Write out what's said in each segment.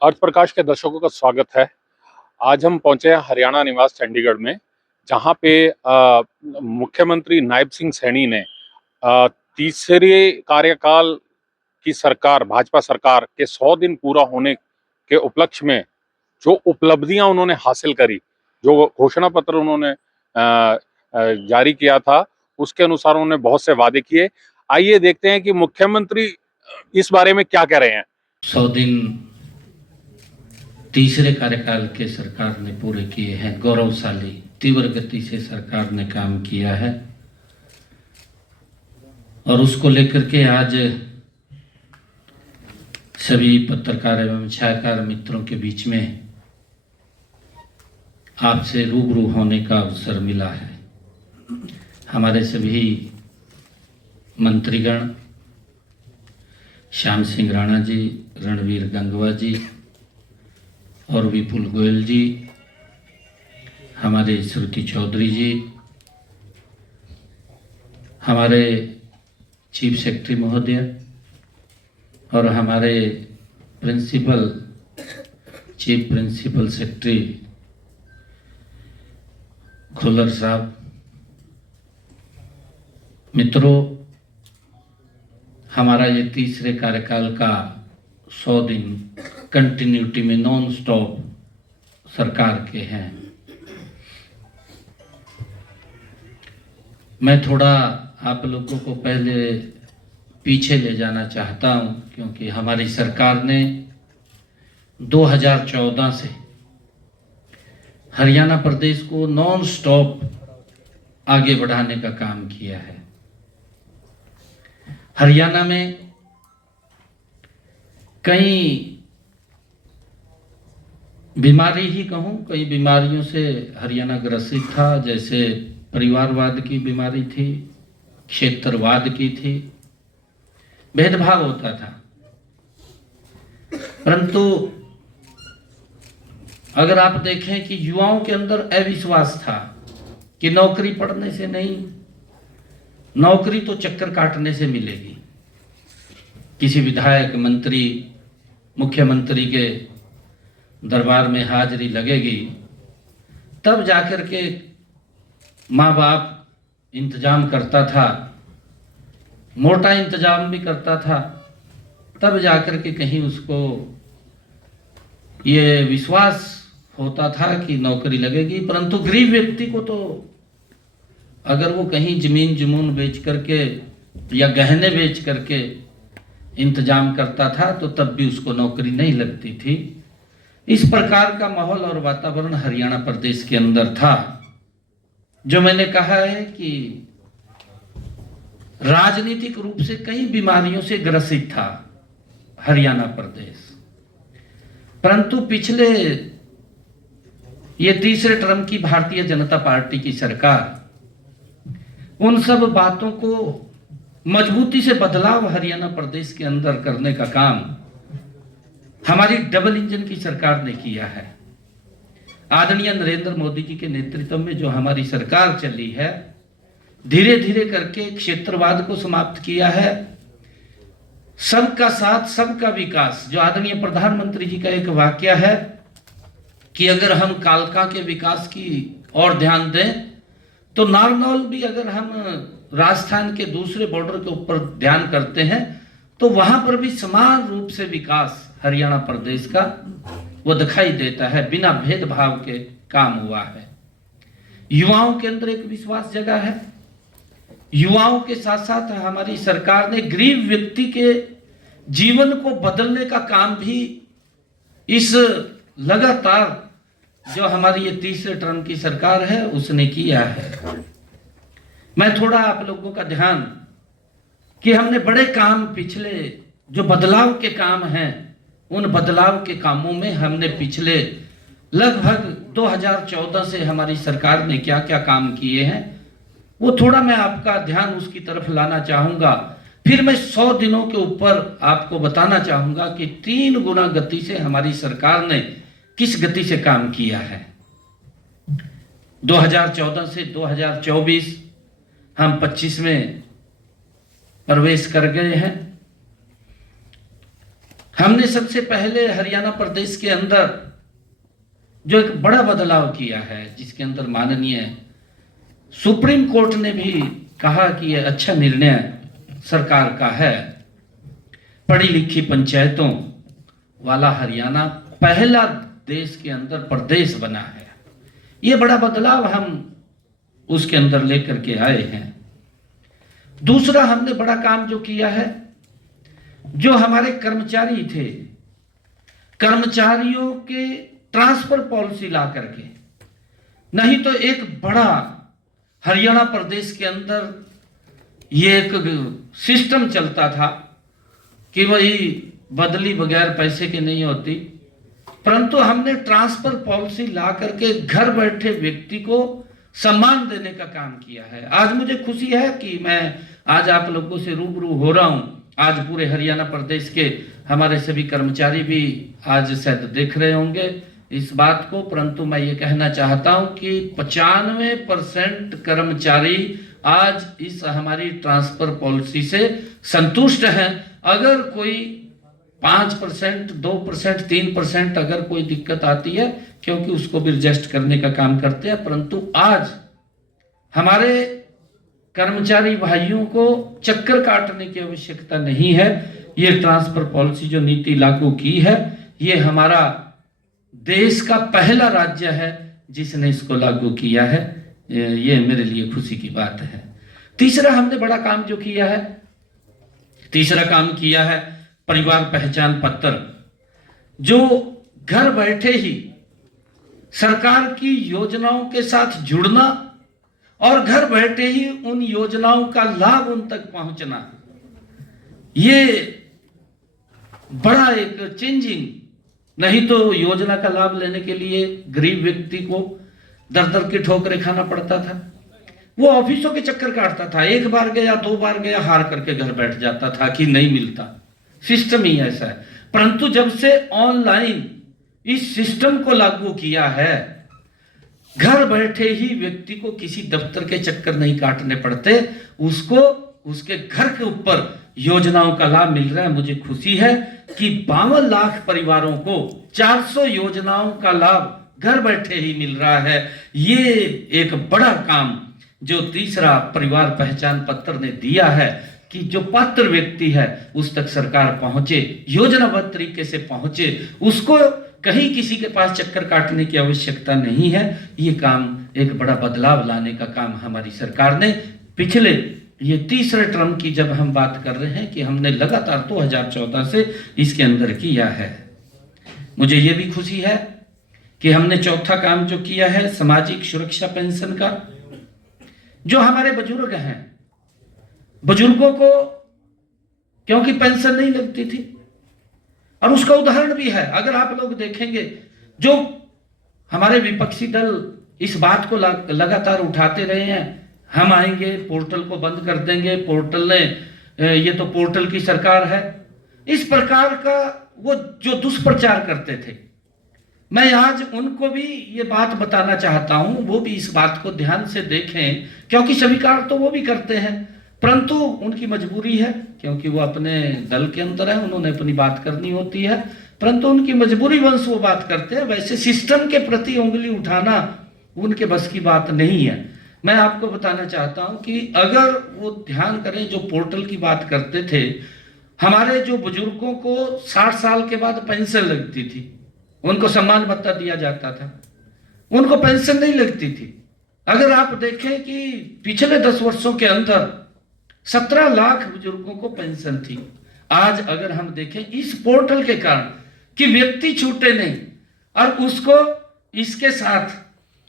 अर्थ प्रकाश के दर्शकों का स्वागत है। आज हम पहुंचे हैं हरियाणा निवास चंडीगढ़ में, जहां पे मुख्यमंत्री नायब सिंह सैनी ने तीसरे कार्यकाल की सरकार, भाजपा सरकार के 100 दिन पूरा होने के उपलक्ष्य में जो उपलब्धियां उन्होंने हासिल करी, जो घोषणा पत्र उन्होंने जारी किया था, उसके अनुसार उन्होंने बहुत से वादे किए। आइए देखते हैं कि मुख्यमंत्री इस बारे में क्या कह रहे हैं। 100 दिन तीसरे कार्यकाल के सरकार ने पूरे किए हैं। गौरवशाली तीव्र गति से सरकार ने काम किया है और उसको लेकर के आज सभी पत्रकार एवं छायाकार मित्रों के बीच में आपसे रूबरू होने का अवसर मिला है। हमारे सभी मंत्रीगण, श्याम सिंह राणा जी, रणवीर गंगवा जी और विपुल गोयल जी, हमारे श्रुति चौधरी जी, हमारे चीफ सेक्रेटरी महोदय और हमारे चीफ प्रिंसिपल सेक्रेटरी खुल्लर साहब, मित्रों, हमारा ये तीसरे कार्यकाल का 100 दिन कंटिन्यूटी में नॉन स्टॉप सरकार के हैं। मैं थोड़ा आप लोगों को पहले पीछे ले जाना चाहता हूं, क्योंकि हमारी सरकार ने 2014 से हरियाणा प्रदेश को नॉन स्टॉप आगे बढ़ाने का काम किया है। हरियाणा में कई बीमारी ही कहूँ, कई बीमारियों से हरियाणा ग्रसित था। जैसे परिवारवाद की बीमारी थी, क्षेत्रवाद की थी, भेदभाव होता था। परंतु अगर आप देखें कि युवाओं के अंदर अविश्वास था कि नौकरी पढ़ने से नहीं, नौकरी तो चक्कर काटने से मिलेगी। किसी विधायक, मंत्री, मुख्यमंत्री के दरबार में हाजिरी लगेगी, तब जाकर के माँ बाप इंतजाम करता था, मोटा इंतजाम भी करता था, तब जाकर के कहीं उसको ये विश्वास होता था कि नौकरी लगेगी। परंतु गरीब व्यक्ति को तो अगर वो कहीं जमीन जमून बेच करके या गहने बेच करके इंतजाम करता था तो तब भी उसको नौकरी नहीं लगती थी। इस प्रकार का माहौल और वातावरण हरियाणा प्रदेश के अंदर था, जो मैंने कहा है कि राजनीतिक रूप से कई बीमारियों से ग्रसित था हरियाणा प्रदेश। परंतु पिछले ये तीसरे टर्म की भारतीय जनता पार्टी की सरकार उन सब बातों को मजबूती से बदलाव हरियाणा प्रदेश के अंदर करने का काम हमारी डबल इंजन की सरकार ने किया है। आदरणीय नरेंद्र मोदी जी के नेतृत्व में जो हमारी सरकार चली है, धीरे धीरे करके क्षेत्रवाद को समाप्त किया है। सबका साथ सबका विकास, जो आदरणीय प्रधानमंत्री जी का एक वाक्य है कि अगर हम कालका के विकास की ओर ध्यान दें तो नारनौल भी, अगर हम राजस्थान के दूसरे बॉर्डर के ऊपर ध्यान करते हैं तो वहां पर भी समान रूप से विकास हरियाणा प्रदेश का वो दिखाई देता है। बिना भेदभाव के काम हुआ है। युवाओं के अंदर एक विश्वास जगा है। युवाओं के साथ साथ हमारी सरकार ने गरीब व्यक्ति के जीवन को बदलने का काम भी इस लगातार जो हमारी ये तीसरे टर्म की सरकार है उसने किया है। मैं थोड़ा आप लोगों का ध्यान कि हमने बड़े काम, पिछले जो बदलाव के काम हैं, उन बदलाव के कामों में हमने पिछले लगभग 2014 से हमारी सरकार ने क्या क्या काम किए हैं, वो थोड़ा मैं आपका ध्यान उसकी तरफ लाना चाहूंगा। फिर मैं 100 दिनों के ऊपर आपको बताना चाहूंगा कि 3 गुना गति से हमारी सरकार ने किस गति से काम किया है। 2014 से 2024 हम 25 में प्रवेश कर गए हैं। हमने सबसे पहले हरियाणा प्रदेश के अंदर जो एक बड़ा बदलाव किया है, जिसके अंदर माननीय सुप्रीम कोर्ट ने भी कहा कि यह अच्छा निर्णय सरकार का है, पढ़ी लिखी पंचायतों वाला हरियाणा पहला देश के अंदर प्रदेश बना है। ये बड़ा बदलाव हम उसके अंदर लेकर के आए हैं। दूसरा हमने बड़ा काम जो किया है, जो हमारे कर्मचारी थे, कर्मचारियों के ट्रांसफर पॉलिसी ला करके, नहीं तो एक बड़ा हरियाणा प्रदेश के अंदर ये एक सिस्टम चलता था कि भाई बदली बगैर पैसे की नहीं होती, परंतु हमने ट्रांसफर पॉलिसी ला करके घर बैठे व्यक्ति को सम्मान देने का काम किया है। आज मुझे खुशी है कि मैं आज आप लोगों से रूबरू हो रहा हूं। आज पूरे हरियाणा प्रदेश के हमारे सभी कर्मचारी भी आज शायद देख रहे होंगे इस बात को, परंतु मैं ये कहना चाहता हूं कि 95% कर्मचारी आज इस हमारी ट्रांसफर पॉलिसी से संतुष्ट हैं। अगर कोई 5%, 2%, 3% अगर कोई दिक्कत आती है, क्योंकि उसको भी एडजस्ट करने का काम करते हैं, परंतु आज हमारे कर्मचारी भाइयों को चक्कर काटने की आवश्यकता नहीं है। ये ट्रांसफर पॉलिसी जो नीति लागू की है, ये हमारा देश का पहला राज्य है जिसने इसको लागू किया है। ये मेरे लिए खुशी की बात है। तीसरा हमने बड़ा काम जो किया है, तीसरा काम किया है परिवार पहचान पत्र, जो घर बैठे ही सरकार की योजनाओं के साथ जुड़ना और घर बैठे ही उन योजनाओं का लाभ उन तक पहुंचना, ये बड़ा एक चेंजिंग। नहीं तो योजना का लाभ लेने के लिए गरीब व्यक्ति को दर दर की ठोकरें खाना पड़ता था, वो ऑफिसों के चक्कर काटता था, एक बार गया, 2 बार गया, हार करके घर बैठ जाता था कि नहीं मिलता। सिस्टम ही ऐसा है। परंतु जब से ऑनलाइन इस सिस्टम को लागू किया है, घर बैठे ही व्यक्ति को किसी दफ्तर के चक्कर नहीं काटने पड़ते, उसको उसके घर के ऊपर योजनाओं का लाभ मिल रहा है। मुझे खुशी है कि 52 लाख परिवारों को 400 योजनाओं का लाभ घर बैठे ही मिल रहा है। ये एक बड़ा काम जो तीसरा परिवार पहचान पत्र ने दिया है कि जो पात्र व्यक्ति है उस तक सरकार पहुंचे, योजनाबद्ध तरीके से पहुंचे, उसको कहीं किसी के पास चक्कर काटने की आवश्यकता नहीं है। ये काम एक बड़ा बदलाव लाने का काम हमारी सरकार ने पिछले ये तीसरे टर्म की जब हम बात कर रहे हैं कि हमने लगातार 2014 से इसके अंदर किया है। मुझे ये भी खुशी है कि हमने चौथा काम जो किया है सामाजिक सुरक्षा पेंशन का, जो हमारे बुजुर्ग हैं, बुजुर्गों को क्योंकि पेंशन नहीं लगती थी, और उसका उदाहरण भी है। अगर आप लोग देखेंगे, जो हमारे विपक्षी दल इस बात को लगातार उठाते रहे हैं, हम आएंगे पोर्टल को बंद कर देंगे, पोर्टल ने ये तो पोर्टल की सरकार है, इस प्रकार का वो जो दुष्प्रचार करते थे, मैं आज उनको भी ये बात बताना चाहता हूं, वो भी इस बात को ध्यान से देखें, क्योंकि स्वीकार तो वो भी करते हैं, परंतु उनकी मजबूरी है, क्योंकि वो अपने दल के अंदर है, उन्होंने अपनी बात करनी होती है, परंतु उनकी मजबूरी वंश वो बात करते हैं। वैसे सिस्टम के प्रति उंगली उठाना उनके बस की बात नहीं है। मैं आपको बताना चाहता हूं कि अगर वो ध्यान करें, जो पोर्टल की बात करते थे, हमारे जो बुजुर्गों को 60 साल के बाद पेंशन लगती थी, उनको सम्मान भत्ता दिया जाता था, उनको पेंशन नहीं लगती थी। अगर आप देखें कि पिछले 10 वर्षों के अंदर 17 लाख बुजुर्गों को पेंशन थी। आज अगर हम देखें इस पोर्टल के कारण कि व्यक्ति छूटे नहीं, और उसको इसके साथ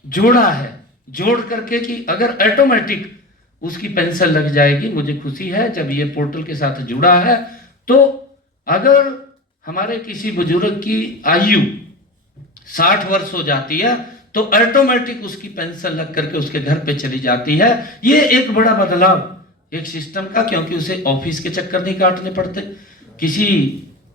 जोड़ा है, जोड़ करके कि अगर ऑटोमेटिक उसकी पेंशन लग जाएगी। मुझे खुशी है जब ये पोर्टल के साथ जुड़ा है, तो अगर हमारे किसी बुजुर्ग की आयु 60 वर्ष हो जाती है तो ऑटोमेटिक उसकी पेंशन लग करके उसके घर पे चली जाती है। ये एक बड़ा बदलाव एक सिस्टम का, क्योंकि उसे ऑफिस के चक्कर नहीं काटने पड़ते, किसी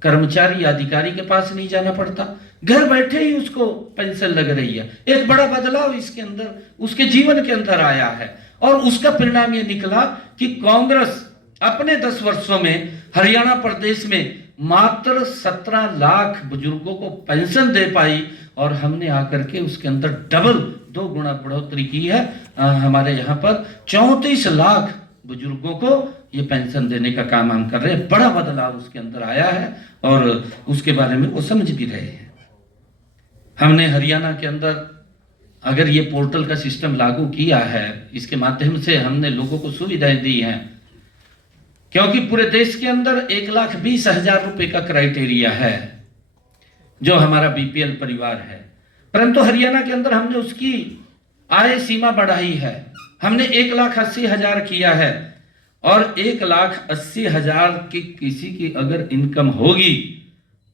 कर्मचारी अधिकारी के पास नहीं जाना पड़ता, घर बैठे ही उसको पेंशन लग रही है। एक बड़ा बदलाव इसके अंदर उसके जीवन के अंदर आया है, और उसका परिणाम ये निकला कि कांग्रेस अपने 10 वर्षों में हरियाणा प्रदेश में मात्र 17 लाख बुजुर्गों को पेंशन दे पाई, और हमने आकर के उसके अंदर डबल 2 गुना बढ़ोतरी की है। हमारे यहाँ पर 34 लाख बुजुर्गों को ये पेंशन देने का काम हम कर रहे हैं। बड़ा बदलाव उसके अंदर आया है और उसके बारे में वो समझ भी रहे हैं। हमने हरियाणा के अंदर अगर ये पोर्टल का सिस्टम लागू किया है, इसके माध्यम से हमने लोगों को सुविधाएं दी हैं, क्योंकि पूरे देश के अंदर 1,20,000 रुपए का क्राइटेरिया है जो हमारा बीपीएल परिवार है, परंतु हरियाणा के अंदर हमने उसकी आय सीमा बढ़ाई है। हमने 1,80,000 किया है, और 1,80,000 की किसी की अगर इनकम होगी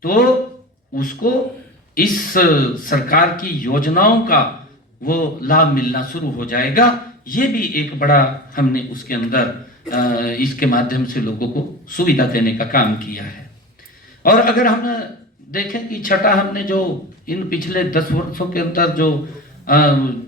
तो उसको इस सरकार की योजनाओं का वो लाभ मिलना शुरू हो जाएगा। ये भी एक बड़ा हमने उसके अंदर इसके माध्यम से लोगों को सुविधा देने का काम किया है। और अगर हम देखें कि छठा हमने जो इन पिछले 10 वर्षों के अंदर जो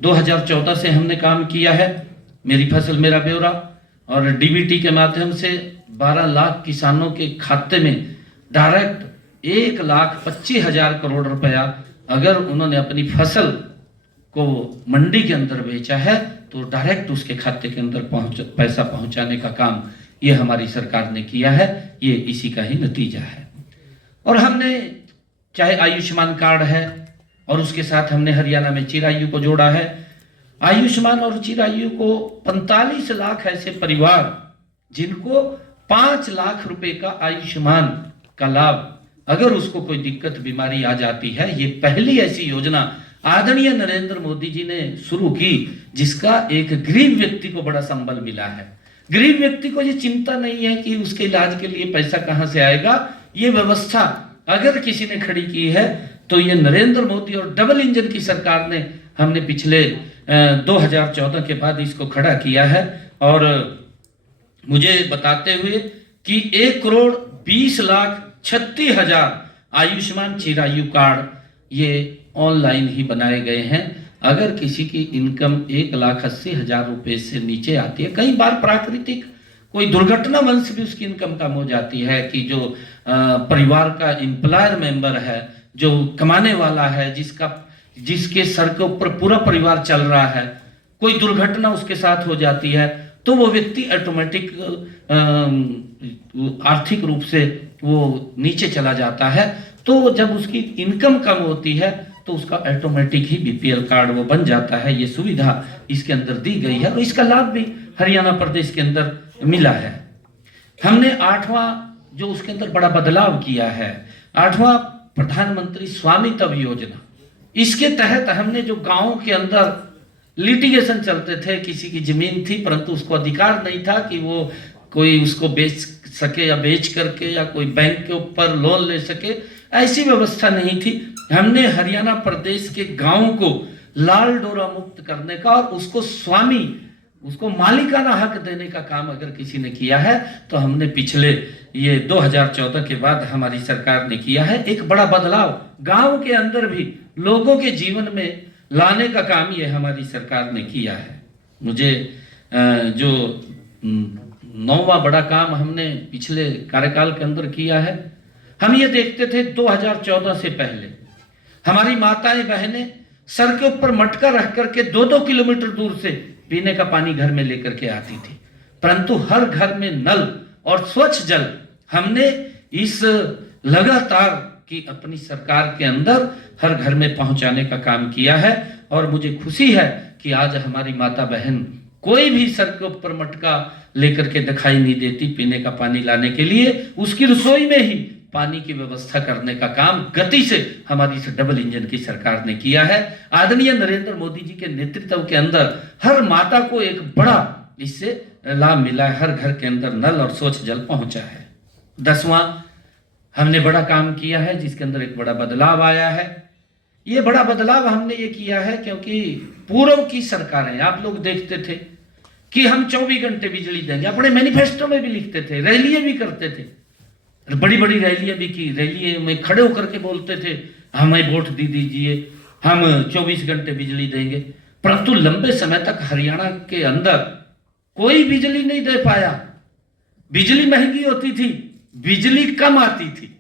2014 से हमने काम किया है, मेरी फसल मेरा ब्यौरा और डीबीटी के माध्यम से 12 लाख किसानों के खाते में डायरेक्ट 1,25,000 करोड़ रुपया अगर उन्होंने अपनी फसल को मंडी के अंदर बेचा है तो डायरेक्ट उसके खाते के अंदर पैसा पहुंचाने का काम ये हमारी सरकार ने किया है। ये इसी का ही नतीजा है। और हमने चाहे आयुष्मान कार्ड है, और उसके साथ हमने हरियाणा में चिरायु को जोड़ा है। आयुष्मान और चिरायु को 45 लाख ऐसे परिवार जिनको 5 लाख रुपए का आयुष्मान का लाभ, अगर उसको कोई दिक्कत बीमारी आ जाती है, ये पहली ऐसी योजना आदरणीय नरेंद्र मोदी जी ने शुरू की जिसका एक गरीब व्यक्ति को बड़ा संबल मिला है। गरीब व्यक्ति को ये चिंता नहीं है कि उसके इलाज के लिए पैसा कहां से आएगा। ये व्यवस्था अगर किसी ने खड़ी की है तो ये नरेंद्र मोदी और डबल इंजन की सरकार ने हमने पिछले 2014 के बाद इसको खड़ा किया है। और मुझे बताते हुए कि 1,20,36,000 आयुष्मान चिरायु कार्ड ये ऑनलाइन ही बनाए गए हैं। अगर किसी की इनकम 1,80,000 रुपए से नीचे आती है, कई बार प्राकृतिक कोई दुर्घटनावश भी उसकी इनकम कम हो जाती है, कि जो परिवार का एम्प्लॉयर मेंबर है, जो कमाने वाला है, जिसके सर के ऊपर पूरा परिवार चल रहा है, कोई दुर्घटना उसके साथ हो जाती है तो वो व्यक्ति ऑटोमेटिक आर्थिक रूप से वो नीचे चला जाता है। तो जब उसकी इनकम कम होती है तो उसका ऑटोमेटिक ही बीपीएल कार्ड वो बन जाता है। ये सुविधा इसके अंदर दी गई है और इसका लाभ भी हरियाणा प्रदेश के अंदर मिला है। हमने 8वां जो उसके अंदर बड़ा बदलाव किया है, 8वां प्रधानमंत्री स्वामित्व योजना, इसके तहत हमने जो गांव के अंदर लिटिगेशन चलते थे, किसी की जमीन थी परंतु उसको अधिकार नहीं था कि वो कोई उसको बेच सके या बेच करके या कोई बैंक के ऊपर लोन ले सके, ऐसी व्यवस्था नहीं थी। हमने हरियाणा प्रदेश के गांव को लाल डोरा मुक्त करने का और उसको मालिकाना हक देने का काम अगर किसी ने किया है तो हमने पिछले ये 2014 के बाद हमारी सरकार ने किया है। एक बड़ा बदलाव गांव के अंदर भी लोगों के जीवन में लाने का काम ये हमारी सरकार ने किया है। मुझे जो 9वां बड़ा काम हमने पिछले कार्यकाल के अंदर किया है, हम ये देखते थे 2014 से पहले हमारी माताएं बहनें सर के ऊपर मटका रख करके 2-2 किलोमीटर दूर से पीने का पानी घर में लेकर के आती थी, परंतु हर घर में नल और स्वच्छ जल हमने इस लगातार की अपनी सरकार के अंदर हर घर में पहुंचाने का काम किया है। और मुझे खुशी है कि आज हमारी माता बहन कोई भी सर के ऊपर मटका लेकर के दिखाई नहीं देती पीने का पानी लाने के लिए। उसकी रसोई में ही पानी की व्यवस्था करने का काम गति से हमारी इस डबल इंजन की सरकार ने किया है। आदरणीय नरेंद्र मोदी जी के नेतृत्व के अंदर हर माता को एक बड़ा इससे लाभ मिला है, हर घर के अंदर नल और स्वच्छ जल पहुंचा है। 10वां हमने बड़ा काम किया है जिसके अंदर एक बड़ा बदलाव आया है। ये बड़ा बदलाव हमने ये किया है क्योंकि पूर्व की सरकारें आप लोग देखते थे कि हम 24 घंटे बिजली देंगे, अपने मैनिफेस्टो में भी लिखते थे, रैलियां भी करते थे, बड़ी बड़ी रैलियां भी की, रैलियों में खड़े होकर के बोलते थे हमें वोट दे दीजिए, हम 24 घंटे बिजली देंगे, परंतु लंबे समय तक हरियाणा के अंदर कोई बिजली नहीं दे पाया। बिजली महंगी होती थी, बिजली कम आती थी,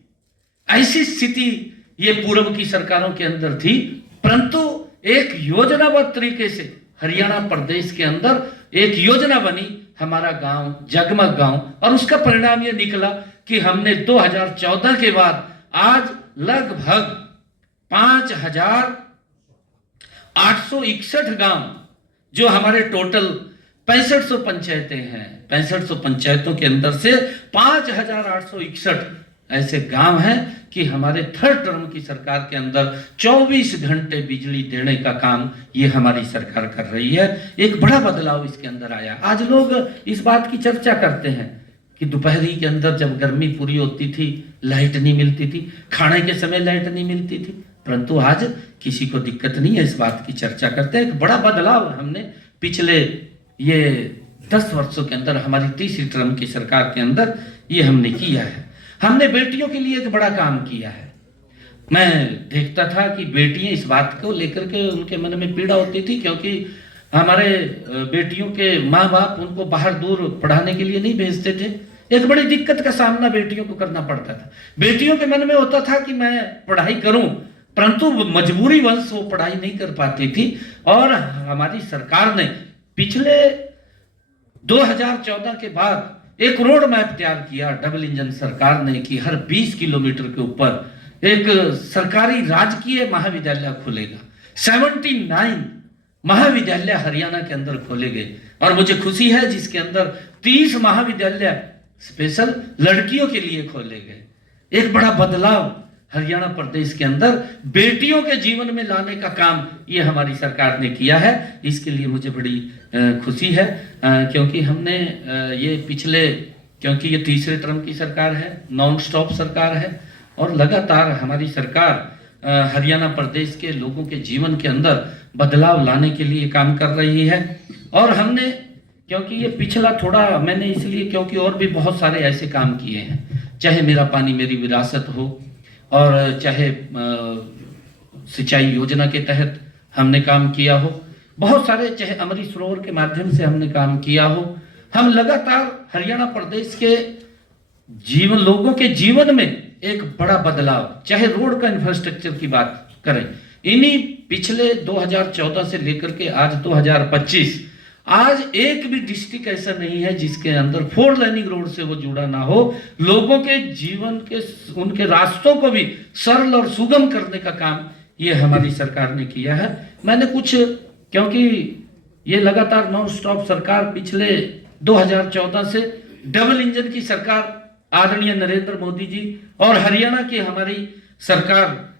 ऐसी स्थिति ये पूर्व की सरकारों के अंदर थी, परंतु एक योजनाबद्ध तरीके से हरियाणा प्रदेश के अंदर एक योजना बनी, हमारा गांव जगमग गांव, और उसका परिणाम ये निकला कि हमने 2014 के बाद आज लगभग 5,861 गांव, जो हमारे टोटल 6500 पंचायतें हैं, 6500 पंचायतों के अंदर से 5,861 ऐसे गांव हैं कि हमारे थर्ड टर्म की सरकार के अंदर 24 घंटे बिजली देने का काम ये हमारी सरकार कर रही है। एक बड़ा बदलाव इसके अंदर आया। आज लोग इस बात की चर्चा करते हैं कि दोपहरी के अंदर जब गर्मी पूरी होती थी, लाइट नहीं मिलती थी, खाने के समय लाइट नहीं मिलती थी, परंतु आज किसी को दिक्कत नहीं है, इस बात की चर्चा करते हैं। एक बड़ा बदलाव हमने पिछले ये 10 वर्षों के अंदर, हमारी तीसरी टर्म की सरकार के अंदर ये हमने किया है। हमने बेटियों के लिए एक बड़ा काम किया है। मैं देखता था कि बेटियां, इस बात को लेकर के उनके मन में पीड़ा होती थी, क्योंकि हमारे बेटियों के माँ बाप उनको बाहर दूर पढ़ाने के लिए नहीं भेजते थे। एक बड़ी दिक्कत का सामना बेटियों को करना पड़ता था। बेटियों के मन में होता था कि मैं पढ़ाई करूं, परंतु मजबूरी वंश वो पढ़ाई नहीं कर पाती थी। और हमारी सरकार ने पिछले 2014 के बाद एक रोड मैप तैयार किया, डबल इंजन सरकार ने, कि हर 20 किलोमीटर के ऊपर एक सरकारी राजकीय महाविद्यालय खुलेगा। 79 महाविद्यालय हरियाणा के अंदर खोले गए, और मुझे खुशी है जिसके अंदर 30 महाविद्यालय स्पेशल लड़कियों के लिए खोले गए। एक बड़ा बदलाव हरियाणा प्रदेश के अंदर बेटियों के जीवन में लाने का काम ये हमारी सरकार ने किया है। इसके लिए मुझे बड़ी खुशी है, क्योंकि हमने ये पिछले, क्योंकि ये तीसरे टर्म की सरकार है, नॉन स्टॉप सरकार है, और लगातार हमारी सरकार हरियाणा प्रदेश के लोगों के जीवन के अंदर बदलाव लाने के लिए काम कर रही है। और हमने, क्योंकि ये पिछला थोड़ा मैंने इसलिए, क्योंकि और भी बहुत सारे ऐसे काम किए हैं, चाहे मेरा पानी मेरी विरासत हो, और चाहे सिंचाई योजना के तहत हमने काम किया हो, बहुत सारे, चाहे अमृत सरोवर के माध्यम से हमने काम किया हो। हम लगातार हरियाणा प्रदेश के जीवन, लोगों के जीवन में एक बड़ा बदलाव, चाहे रोड का इंफ्रास्ट्रक्चर की बात करें, इन्हीं पिछले 2014 से लेकर के आज 2025, आज एक भी डिस्ट्रिक्ट ऐसा नहीं है जिसके अंदर 4 लाइनिंग रोड से वो जुड़ा ना हो। लोगों के जीवन के, उनके रास्तों को भी सरल और सुगम करने का काम ये हमारी सरकार ने किया है। मैंने कुछ, क्योंकि ये लगातार नॉन स्टॉप सरकार पिछले 2014 से डबल इंजन की सरकार आदरणीय नरेंद्र मोदी जी और हरियाणा की हमारी सरकार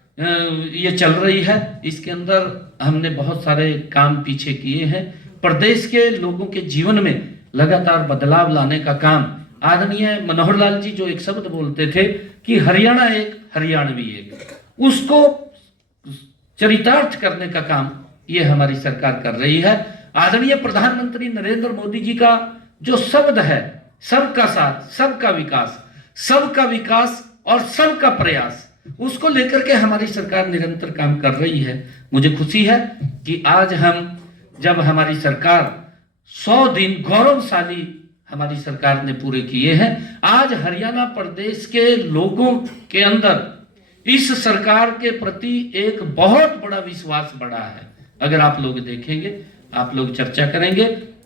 ये चल रही है। इसके अंदर हमने बहुत सारे काम पीछे किए हैं। प्रदेश के लोगों के जीवन में लगातार बदलाव लाने का काम, आदरणीय मनोहर लाल जी जो एक शब्द बोलते थे कि हरियाणा एक, हरियाणवी एक, उसको चरितार्थ करने का काम ये हमारी सरकार कर रही है। आदरणीय प्रधानमंत्री नरेंद्र मोदी जी का जो शब्द है, सबका साथ, सबका विकास और सबका प्रयास, उसको लेकर के हमारी सरकार निरंतर काम कर रही है। मुझे खुशी है कि आज हम, जब हमारी सरकार 100 दिन गौरवशाली हमारी सरकार ने पूरे किए हैं, आज हरियाणा प्रदेश के लोगों के अंदर इस सरकार के प्रति एक बहुत बड़ा विश्वास बढ़ा है। अगर आप लोग देखेंगे, आप लोग चर्चा करेंगे,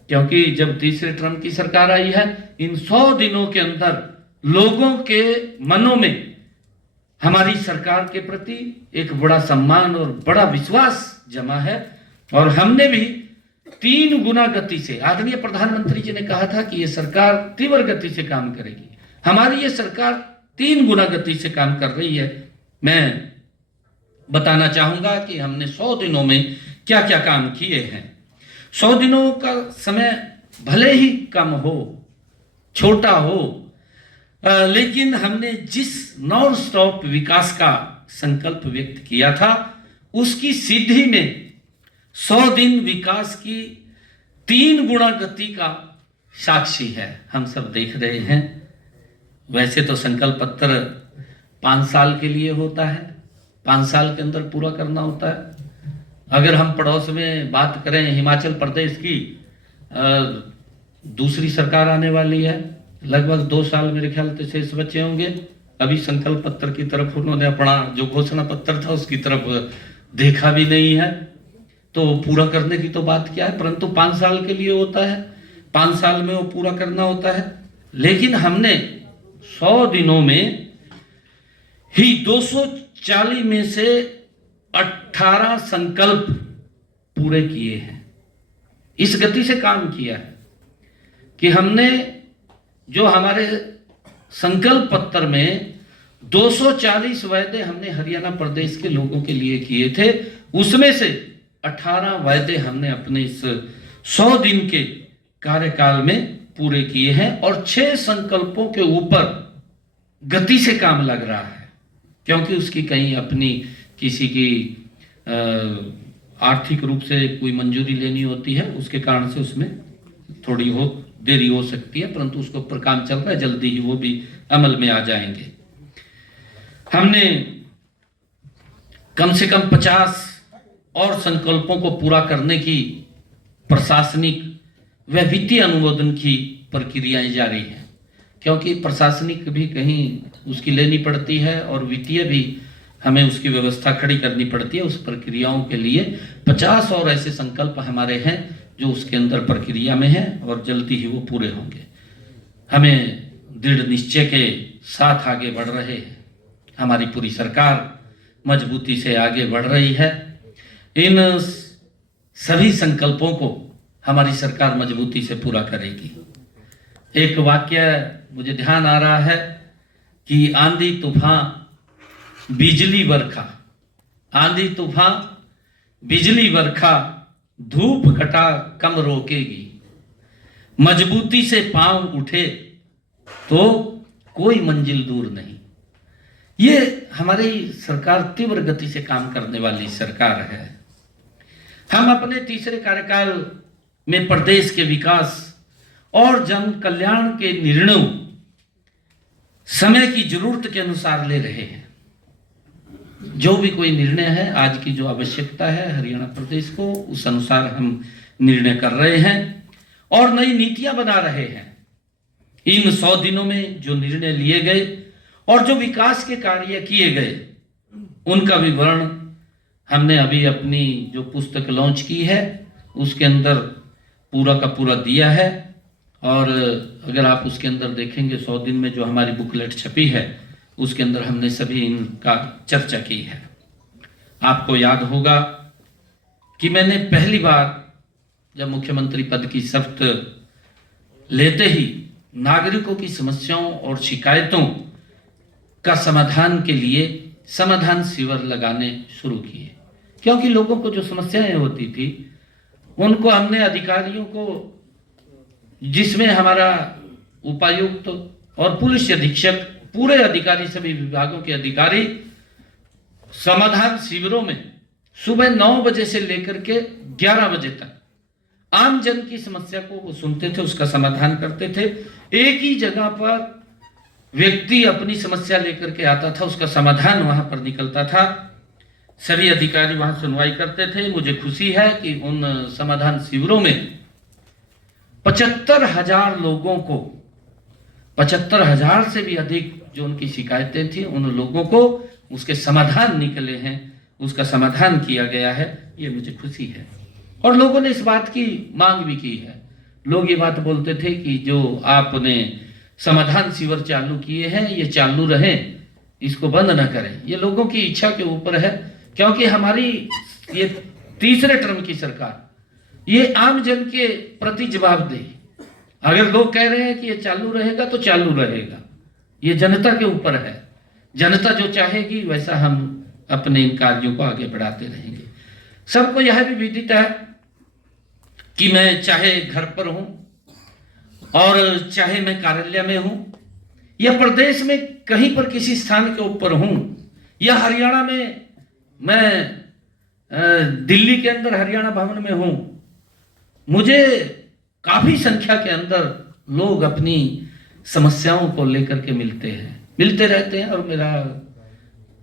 क्योंकि जब तीसरे टर्म की सरकार आई है, इन 100 दिनों के अंदर लोगों के मनों में हमारी सरकार के प्रति एक बड़ा सम्मान और बड़ा विश्वास जमा है। और हमने भी 3 गुना गति से, आदरणीय प्रधानमंत्री जी ने कहा था कि ये सरकार तीव्र गति से काम करेगी, हमारी ये सरकार 3 गुना गति से काम कर रही है। मैं बताना चाहूंगा कि हमने 100 दिनों में क्या क्या काम किए हैं। 100 दिनों का समय भले ही कम हो, छोटा हो, लेकिन हमने जिस नॉन स्टॉप विकास का संकल्प व्यक्त किया था, उसकी सिद्धि में 100 दिन विकास की 3 गुना गति का साक्षी है। हम सब देख रहे हैं। वैसे तो संकल्प पत्र 5 साल के लिए होता है, 5 साल के अंदर पूरा करना होता है। अगर हम पड़ोस में बात करें हिमाचल प्रदेश की, दूसरी सरकार आने वाली है, लगभग 2 साल मेरे ख्याल से शेष बचे होंगे, अभी संकल्प पत्र की तरफ उन्होंने अपना जो घोषणा पत्र था उसकी तरफ देखा भी नहीं है। तो पूरा करने की तो बात क्या है, परंतु 5 साल के लिए होता है, 5 साल में वो पूरा करना होता है। लेकिन हमने 100 दिनों में ही 240 में से 18 संकल्प पूरे किए हैं। इस गति से काम किया है कि हमने जो हमारे संकल्प पत्र में 240 वायदे हमने हरियाणा प्रदेश के लोगों के लिए किए थे, उसमें से 18 वायदे हमने अपने इस 100 दिन के कार्यकाल में पूरे किए हैं। और 6 संकल्पों के ऊपर गति से काम लग रहा है, क्योंकि उसकी कहीं अपनी किसी की आर्थिक रूप से कोई मंजूरी लेनी होती है, उसके कारण से उसमें थोड़ी देरी हो सकती है, परंतु उसके ऊपर काम चल रहा है, जल्दी ही वो भी अमल में आ जाएंगे। हमने कम से कम 50 और संकल्पों को पूरा करने की प्रशासनिक व वित्तीय अनुमोदन की प्रक्रियाएं जारी हैं, क्योंकि प्रशासनिक भी कहीं उसकी लेनी पड़ती है और वित्तीय भी हमें उसकी व्यवस्था खड़ी करनी पड़ती है। उस प्रक्रियाओं के लिए 50 और ऐसे संकल्प हमारे हैं जो उसके अंदर प्रक्रिया में है और जल्दी ही वो पूरे होंगे। हमें दृढ़ निश्चय के साथ आगे बढ़ रहे हैं। हमारी पूरी सरकार मजबूती से आगे बढ़ रही है। इन सभी संकल्पों को हमारी सरकार मजबूती से पूरा करेगी। एक वाक्य मुझे ध्यान आ रहा है कि आंधी तूफान बिजली बरखा, आंधी तूफान बिजली बरखा धूप घटा कम रोकेगी, मजबूती से पांव उठे तो कोई मंजिल दूर नहीं। ये हमारी सरकार तीव्र गति से काम करने वाली सरकार है। हम अपने तीसरे कार्यकाल में प्रदेश के विकास और जन कल्याण के निर्णयों समय की जरूरत के अनुसार ले रहे हैं। जो भी कोई निर्णय है, आज की जो आवश्यकता है हरियाणा प्रदेश को, उस अनुसार हम निर्णय कर रहे हैं और नई नीतियां बना रहे हैं। इन 100 दिनों में जो निर्णय लिए गए और जो विकास के कार्य किए गए, उनका विवरण हमने अभी अपनी जो पुस्तक लॉन्च की है उसके अंदर पूरा का पूरा दिया है। और अगर आप उसके अंदर देखेंगे 100 दिन में जो हमारी बुकलेट छपी है उसके अंदर हमने सभी इनका चर्चा की है। आपको याद होगा कि मैंने पहली बार जब मुख्यमंत्री पद की शपथ लेते ही नागरिकों की समस्याओं और शिकायतों का समाधान के लिए समाधान शिविर लगाने शुरू किए, क्योंकि लोगों को जो समस्याएं होती थी उनको हमने अधिकारियों को, जिसमें हमारा उपायुक्त और पुलिस अधीक्षक, पूरे अधिकारी, सभी विभागों के अधिकारी समाधान शिविरों में सुबह 9 बजे से लेकर के 11 बजे तक आम जन की समस्या को वो सुनते थे, उसका समाधान करते थे। एक ही जगह पर व्यक्ति अपनी समस्या लेकर के आता था, उसका समाधान वहां पर निकलता था। सभी अधिकारी वहां सुनवाई करते थे। मुझे खुशी है कि उन समाधान शिविरों में 75,000 लोगों को, 75,000 से भी अधिक जो उनकी शिकायतें थी, उन लोगों को उसके समाधान निकले हैं, उसका समाधान किया गया है। ये मुझे खुशी है। और लोगों ने इस बात की मांग भी की है। लोग ये बात बोलते थे कि जो आपने समाधान शिविर चालू किए हैं ये चालू रहें, इसको बंद ना करें। ये लोगों की इच्छा के ऊपर है, क्योंकि हमारी ये तीसरे टर्म की सरकार ये आम जन के प्रति जवाबदेही, अगर लोग कह रहे हैं कि ये चालू रहेगा तो चालू रहेगा, ये जनता के ऊपर है। जनता जो चाहेगी वैसा हम अपने इन कार्यों को आगे बढ़ाते रहेंगे। सबको यह भी विदित है कि मैं चाहे घर पर हूं और चाहे मैं कार्यालय में हूं या प्रदेश में कहीं पर किसी स्थान के ऊपर हूं या हरियाणा में, मैं दिल्ली के अंदर हरियाणा भवन में हूं, मुझे काफी संख्या के अंदर लोग अपनी समस्याओं को लेकर के मिलते रहते हैं। और मेरा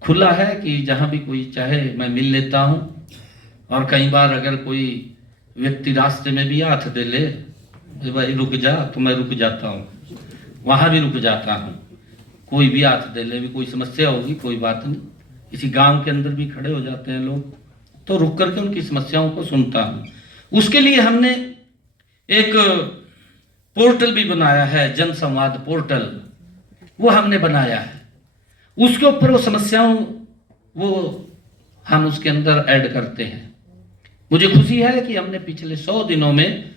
खुला है कि जहां भी कोई चाहे मैं मिल लेता हूं। और कई बार अगर कोई व्यक्ति रास्ते में भी हाथ दे ले, भाई रुक जा, तो मैं रुक जाता हूं, वहां भी रुक जाता हूं। कोई भी हाथ दे ले, भी कोई समस्या होगी कोई बात नहीं, किसी गांव के अंदर भी खड़े हो जाते हैं लोग, तो रुक करके उनकी समस्याओं को सुनता हूँ। उसके लिए हमने एक पोर्टल भी बनाया है, जन संवाद पोर्टल, वो हमने बनाया है। उसके ऊपर वो समस्याओं वो हम उसके अंदर ऐड करते हैं। मुझे खुशी है कि हमने पिछले 100 दिनों में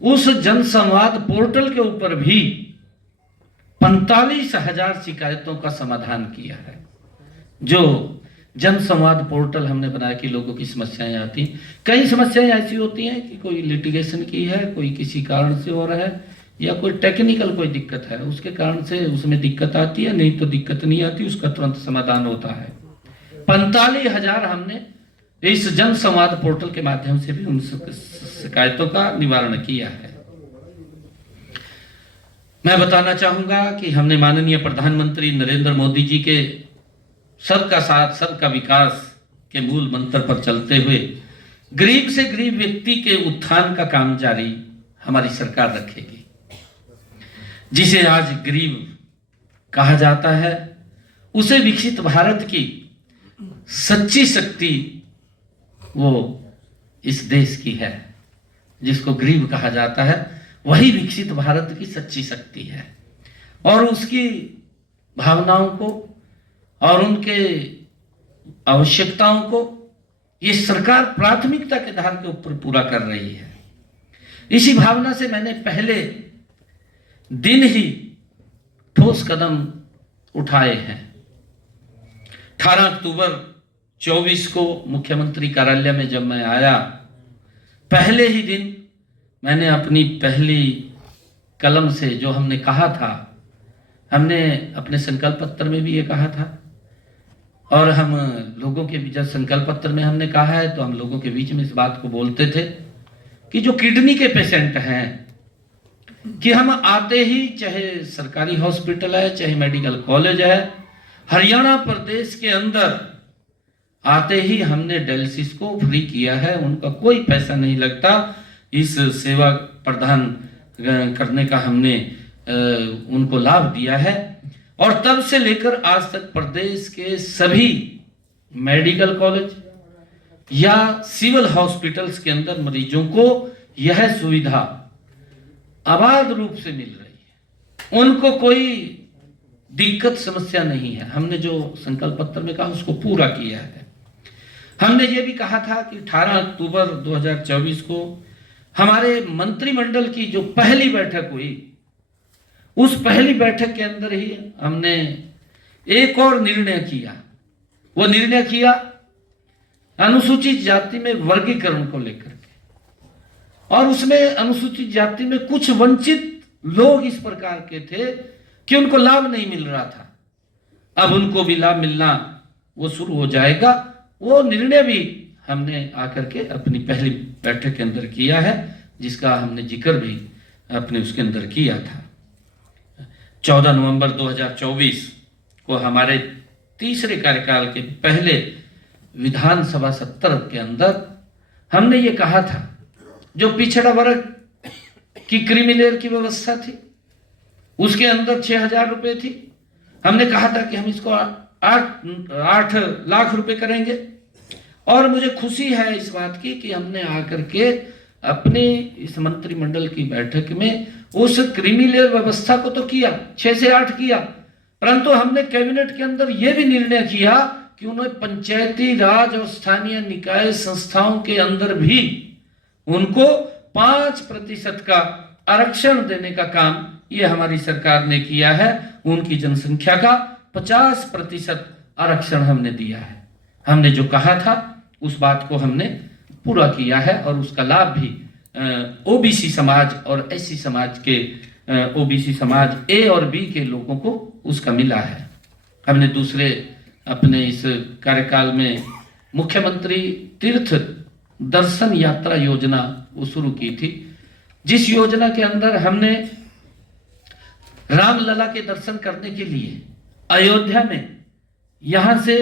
उस जन संवाद पोर्टल के ऊपर भी 45,000 शिकायतों का समाधान किया है। जो जन संवाद पोर्टल हमने बनाया कि लोगों की समस्याएं आती, कई समस्याएं ऐसी होती हैं कि कोई लिटिगेशन की है, कोई किसी कारण से हो रहा है, या कोई टेक्निकल कोई दिक्कत है, उसके कारण से उसमें दिक्कत आती है, नहीं तो दिक्कत नहीं आती, उसका तुरंत समाधान होता है। 45,000 हमने इस जन संवाद पोर्टल के माध्यम से भी उन शिकायतों का निवारण किया है। मैं बताना चाहूंगा कि हमने माननीय प्रधानमंत्री नरेंद्र मोदी जी के सबका साथ सबका विकास के मूल मंत्र पर चलते हुए गरीब से गरीब व्यक्ति के उत्थान का काम जारी हमारी सरकार रखेगी। जिसे आज गरीब कहा जाता है, उसे विकसित भारत की सच्ची शक्ति वो इस देश की है। जिसको गरीब कहा जाता है वही विकसित भारत की सच्ची शक्ति है, और उसकी भावनाओं को और उनके आवश्यकताओं को ये सरकार प्राथमिकता के आधार के ऊपर पूरा कर रही है। इसी भावना से मैंने पहले दिन ही ठोस कदम उठाए हैं। 18 अक्टूबर 24 को मुख्यमंत्री कार्यालय में जब मैं आया, पहले ही दिन मैंने अपनी पहली कलम से जो हमने कहा था, हमने अपने संकल्प पत्र में भी ये कहा था, और हम लोगों के बीच संकल्प पत्र में हमने कहा है, तो हम लोगों के बीच में इस बात को बोलते थे कि जो किडनी के पेशेंट हैं, कि हम आते ही, चाहे सरकारी हॉस्पिटल है चाहे मेडिकल कॉलेज है, हरियाणा प्रदेश के अंदर आते ही हमने डायलिसिस को फ्री किया है। उनका कोई पैसा नहीं लगता। इस सेवा प्रदान करने का हमने उनको लाभ दिया है, और तब से लेकर आज तक प्रदेश के सभी मेडिकल कॉलेज या सिविल हॉस्पिटल्स के अंदर मरीजों को यह सुविधा अबाध रूप से मिल रही है। उनको कोई दिक्कत समस्या नहीं है। हमने जो संकल्प पत्र में कहा उसको पूरा किया है। हमने ये भी कहा था कि 18 अक्टूबर 2024 को हमारे मंत्रिमंडल की जो पहली बैठक हुई, उस पहली बैठक के अंदर ही हमने एक और निर्णय किया। वो निर्णय किया अनुसूचित जाति में वर्गीकरण को लेकर के, और उसमें अनुसूचित जाति में कुछ वंचित लोग इस प्रकार के थे कि उनको लाभ नहीं मिल रहा था। अब उनको भी लाभ मिलना वो शुरू हो जाएगा। वो निर्णय भी हमने आकर के अपनी पहली बैठक के अंदर किया है, जिसका हमने जिक्र भी अपने उसके अंदर किया था। 14 नवंबर 2024 को हमारे तीसरे कार्यकाल के पहले विधानसभा सत्र के अंदर हमने ये कहा था, जो पिछड़ा वर्ग की क्रीमिलेयर की व्यवस्था थी, उसके अंदर 6,000 रुपए थी। हमने कहा था कि हम इसको 8 लाख रुपए करेंगे, और मुझे खुशी है इस बात की कि हमने आकर के अपने इस मंत्रिमंडल की बैठक में उस क्रीमिलेयर व्यवस्था को तो किया, 6 से 8 किया, परंतु हमने कैबिनेट के अंदर यह भी निर्णय किया कि उन्हें पंचायती राज और स्थानीय निकाय संस्थाओं के अंदर भी उनको 5% का आरक्षण देने का काम ये हमारी सरकार ने किया है। उनकी जनसंख्या का 50% आरक्षण हमने दिया है। हमने जो कहा था उस बात को हमने पूरा किया है, और उसका लाभ भी ओबीसी समाज और एससी समाज के ओबीसी समाज ए और बी के लोगों को उसका मिला है। हमने दूसरे अपने इस कार्यकाल में मुख्यमंत्री तीर्थ दर्शन यात्रा योजना वो शुरू की थी, जिस योजना के अंदर हमने रामलला के दर्शन करने के लिए अयोध्या में यहां से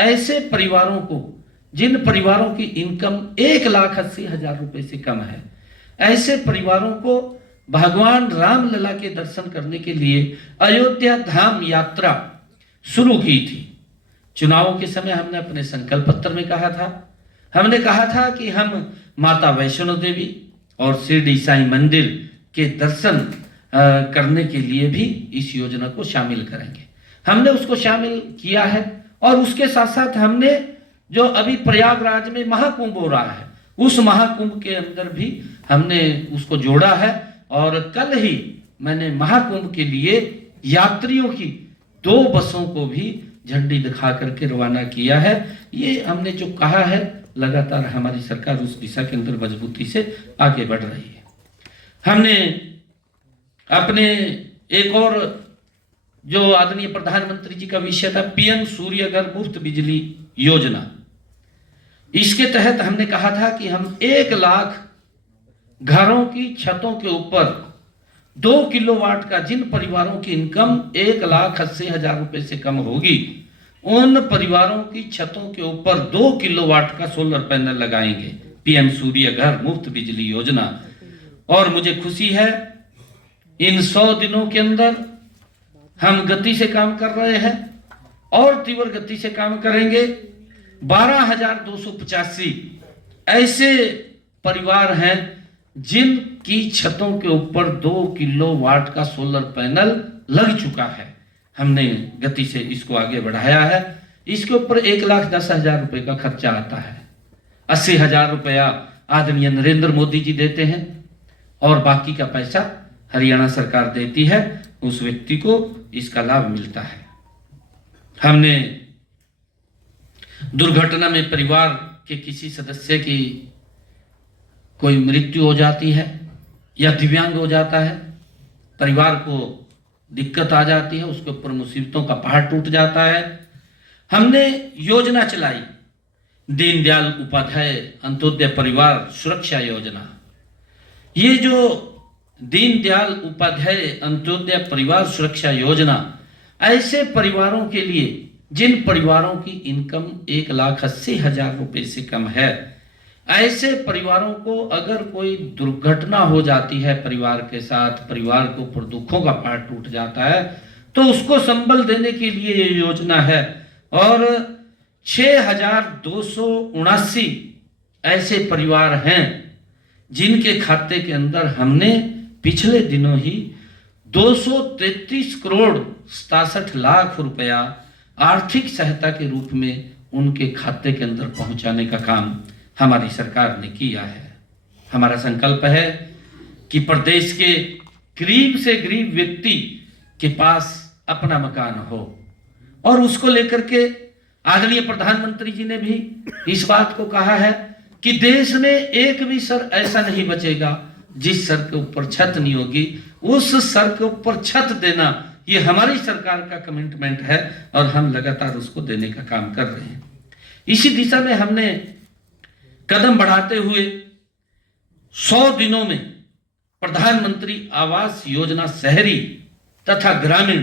ऐसे परिवारों को, जिन परिवारों की इनकम 1,80,000 रुपए से कम है, ऐसे परिवारों को भगवान रामलला के दर्शन करने के लिए अयोध्या धाम यात्रा शुरू की थी। चुनावों के समय हमने अपने संकल्प पत्र में कहा था, हमने कहा था कि हम माता वैष्णो देवी और शिरडी साईं मंदिर के दर्शन करने के लिए भी इस योजना को शामिल करेंगे। हमने उसको शामिल किया है और उसके साथ साथ हमने जो अभी प्रयागराज में महाकुंभ हो रहा है, उस महाकुंभ के अंदर भी हमने उसको जोड़ा है। और कल ही मैंने महाकुंभ के लिए यात्रियों की 2 बसों को भी झंडी दिखा करके रवाना किया है। ये हमने जो कहा है, लगातार हमारी सरकार उस दिशा के अंदर मजबूती से आगे बढ़ रही है। हमने अपने एक और जो आदरणीय प्रधानमंत्री जी का विषय था, पीएम सूर्यघर मुफ्त बिजली योजना, इसके तहत हमने कहा था कि हम 1 लाख घरों की छतों के ऊपर 2 किलोवाट का, जिन परिवारों की इनकम 1,80,000 रुपए से कम होगी, उन परिवारों की छतों के ऊपर 2 किलोवाट का सोलर पैनल लगाएंगे। पीएम सूर्यघर मुफ्त बिजली योजना। और मुझे खुशी है, इन 100 दिनों के अंदर हम गति से काम कर रहे हैं और तीव्र गति से काम करेंगे। 12,285 ऐसे परिवार हैं जिनकी छतों के ऊपर 2 किलोवाट का सोलर पैनल लग चुका है। हमने गति से इसको आगे बढ़ाया है। इसके ऊपर 1,10,000 रुपए का खर्चा आता है। 80,000 रुपया आदरणीय नरेंद्र मोदी जी देते हैं और बाकी का पैसा हरियाणा सरकार देती है। उस व्यक्ति को इसका लाभ मिलता है। हमने दुर्घटना में परिवार के किसी सदस्य की कोई मृत्यु हो जाती है या दिव्यांग हो जाता है, परिवार को दिक्कत आ जाती है, उसके ऊपर मुसीबतों का पहाड़ टूट जाता है, हमने योजना चलाई, दीनदयाल उपाध्याय अंत्योदय परिवार सुरक्षा योजना। ये जो दीनदयाल उपाध्याय अंत्योदय परिवार सुरक्षा योजना ऐसे परिवारों के लिए जिन परिवारों की इनकम 1,80,000 रुपए से कम है, ऐसे परिवारों को अगर कोई दुर्घटना हो जाती है परिवार के साथ, परिवार के ऊपर दुखों का पहाड़ टूट जाता है, तो उसको संबल देने के लिए ये योजना है। और 6,279 ऐसे परिवार हैं जिनके खाते के अंदर हमने पिछले दिनों ही 233 करोड़ 67 लाख रुपया आर्थिक सहायता के रूप में उनके खाते के अंदर पहुंचाने का काम हमारी सरकार ने किया है। हमारा संकल्प है कि प्रदेश के गरीब से गरीब व्यक्ति के पास अपना मकान हो, और उसको लेकर के आदरणीय प्रधानमंत्री जी ने भी इस बात को कहा है कि देश में एक भी सर ऐसा नहीं बचेगा जिस सर के ऊपर छत नहीं होगी। उस सर के ऊपर छत देना ये हमारी सरकार का कमिटमेंट है और हम लगातार उसको देने का काम कर रहे हैं। इसी दिशा में हमने कदम बढ़ाते हुए 100 दिनों में प्रधानमंत्री आवास योजना शहरी तथा ग्रामीण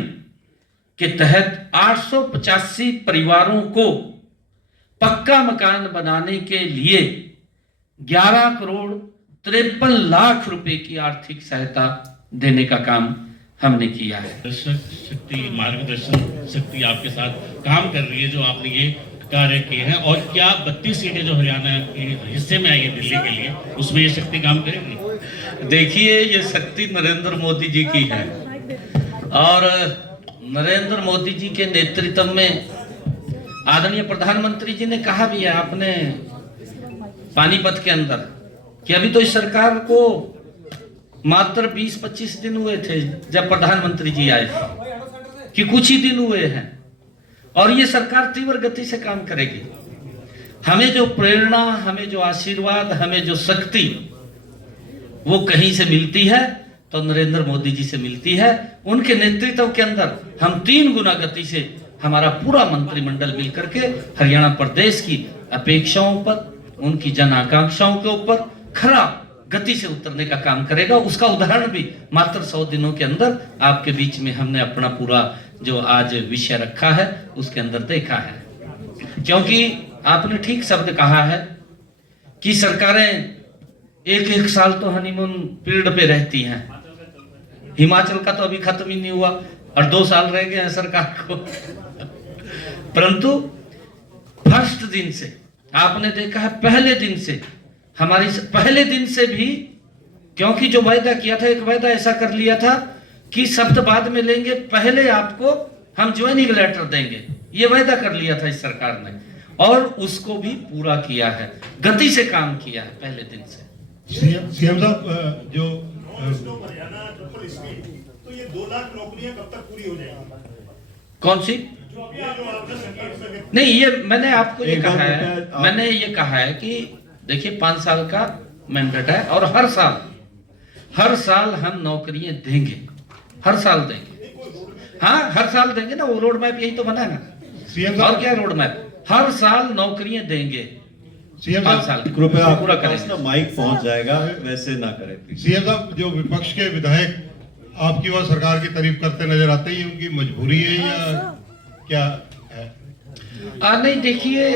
के तहत 885 परिवारों को पक्का मकान बनाने के लिए 11 करोड़ 53 लाख रुपए की आर्थिक सहायता देने का काम हमने किया है। शक्ति मार्गदर्शन शक्ति आपके साथ काम कर रही है, जो आपने ये कार्य किए हैं। और क्या 32 सीटें जो हरियाणा के हिस्से में आई है दिल्ली के लिए, उसमें ये शक्ति काम करेगी? देखिए, ये शक्ति नरेंद्र मोदी जी की है और नरेंद्र मोदी जी के नेतृत्व में आदरणीय प्रधानमंत्री जी ने कहा भी है आपने पानीपत के अंदर कि अभी तो इस सरकार को मात्र 20-25 दिन हुए थे जब प्रधानमंत्री जी आए थे, कि कुछ ही दिन हुए हैं और ये सरकार तीव्र गति से काम करेगी। हमें जो प्रेरणा, हमें जो आशीर्वाद, हमें जो शक्ति वो कहीं से मिलती है तो नरेंद्र मोदी जी से मिलती है। उनके नेतृत्व के अंदर हम 3 गुना गति से हमारा पूरा मंत्रिमंडल मिलकर के हरियाणा प्रदेश की अपेक्षाओं पर, उनकी जन आकांक्षाओं के ऊपर खरा गति से उतरने का काम करेगा। उसका उदाहरण भी मात्र 100 दिनों के अंदर आपके बीच में हमने अपना पूरा जो आज विषय रखा है उसके अंदर देखा है। क्योंकि आपने ठीक शब्द कहा है कि सरकारें एक साल तो हनीमून पीरियड पे रहती हैं। हिमाचल का तो अभी खत्म ही नहीं हुआ और 2 साल रह गए हैं सरकार को। परंतु फर्स्ट दिन से आपने देखा है, पहले दिन से पहले दिन से भी, क्योंकि जो वायदा किया था, एक वायदा ऐसा कर लिया था कि शब्द बाद में लेंगे, पहले आपको हम ज्वाइनिंग लेटर देंगे, ये वायदा कर लिया था इस सरकार ने, और उसको भी पूरा किया है, गति से काम किया है पहले दिन से। सीएम साहब, जो हरियाणा ट्रिपल स्पीड, तो ये 2 लाख नौकरियां कब तक पूरी हो जाएंगी? कौन सी? नहीं, ये मैंने आपको ये कहा है, मैंने ये कहा है कि देखिए 5 साल का मैंडेट है और हर साल हम नौकरियां देंगे, हर साल देंगे। हाँ, हर साल देंगे ना, वो रोड मैप यही तो बना है ना। सीएम और क्या रोड मैप? हर साल नौकरियां देंगे, सीएम 5 साल की। कृपया पूरा आपके पास करेंगे। ना माइक पहुंच जाएगा, वैसे ना करें प्लीज। सीएम साहब, जो विपक्ष के विधायक आपकी और सरकार की तारीफ करते नजर आते हैं, उनकी मजबूरी है या क्या है? नहीं, देखिए,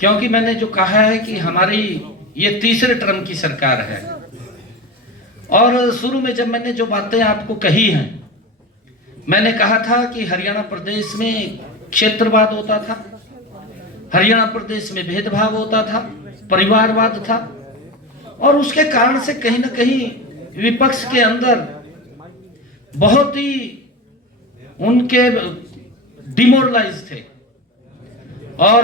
क्योंकि मैंने जो कहा है कि हमारी ये तीसरे टर्म की सरकार है, और शुरू में जब मैंने जो बातें आपको कही हैं, मैंने कहा था कि हरियाणा प्रदेश में क्षेत्रवाद होता था, हरियाणा प्रदेश में भेदभाव होता था, परिवारवाद था, और उसके कारण से कहीं ना कहीं विपक्ष के अंदर बहुत ही उनके डिमोरलाइज थे। और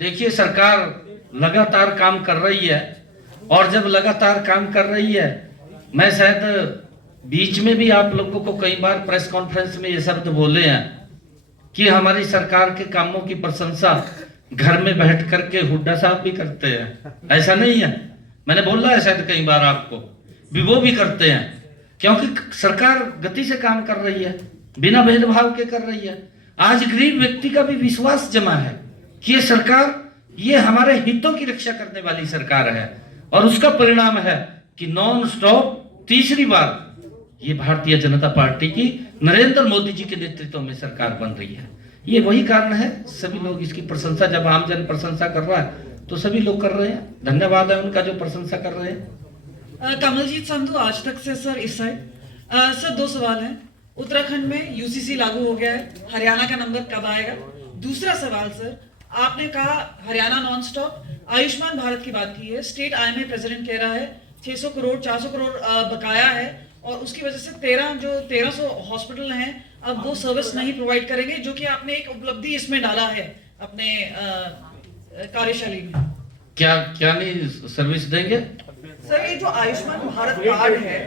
देखिए, सरकार लगातार काम कर रही है, और जब लगातार काम कर रही है, मैं शायद बीच में भी आप लोगों को कई बार प्रेस कॉन्फ्रेंस में ये शब्द बोले हैं कि हमारी सरकार के कामों की प्रशंसा घर में बैठ करके हुड्डा साहब भी करते हैं। ऐसा नहीं है, मैंने बोला है शायद कई बार आपको भी, वो भी करते हैं, क्योंकि सरकार गति से काम कर रही है, बिना भेदभाव के कर रही है। आज गरीब व्यक्ति का भी विश्वास जमा है कि ये सरकार, ये हमारे हितों की रक्षा करने वाली सरकार है, और उसका परिणाम है कि नॉन स्टॉप तीसरी बार ये भारतीय जनता पार्टी की नरेंद्र मोदी जी के नेतृत्व में सरकार बन रही है। ये वही कारण है, सभी लोग इसकी प्रशंसा, जब आमजन प्रशंसा कर रहा है तो सभी लोग कर रहे हैं, धन्यवाद है उनका जो प्रशंसा कर रहे हैं। कमलजीत संधू, आज तक से सर, इस साइड। सर, 2 सवाल हैं। उत्तराखंड में यूसीसी लागू हो गया है, हरियाणा का नंबर कब आएगा? दूसरा सवाल सर, आपने कहा हरियाणा नॉन स्टॉप, आयुष्मान भारत की बात की है, स्टेट आईएमए प्रेसिडेंट कह रहा है 600 करोड़ 400 करोड़ बकाया है, और उसकी वजह से 1300 हॉस्पिटल हैं, अब वो सर्विस नहीं प्रोवाइड करेंगे, जो कि आपने एक उपलब्धि इसमें डाला है अपने कार्यशैली में। क्या क्या नहीं सर्विस देंगे? सर, ये जो आयुष्मान भारत कार्ड है,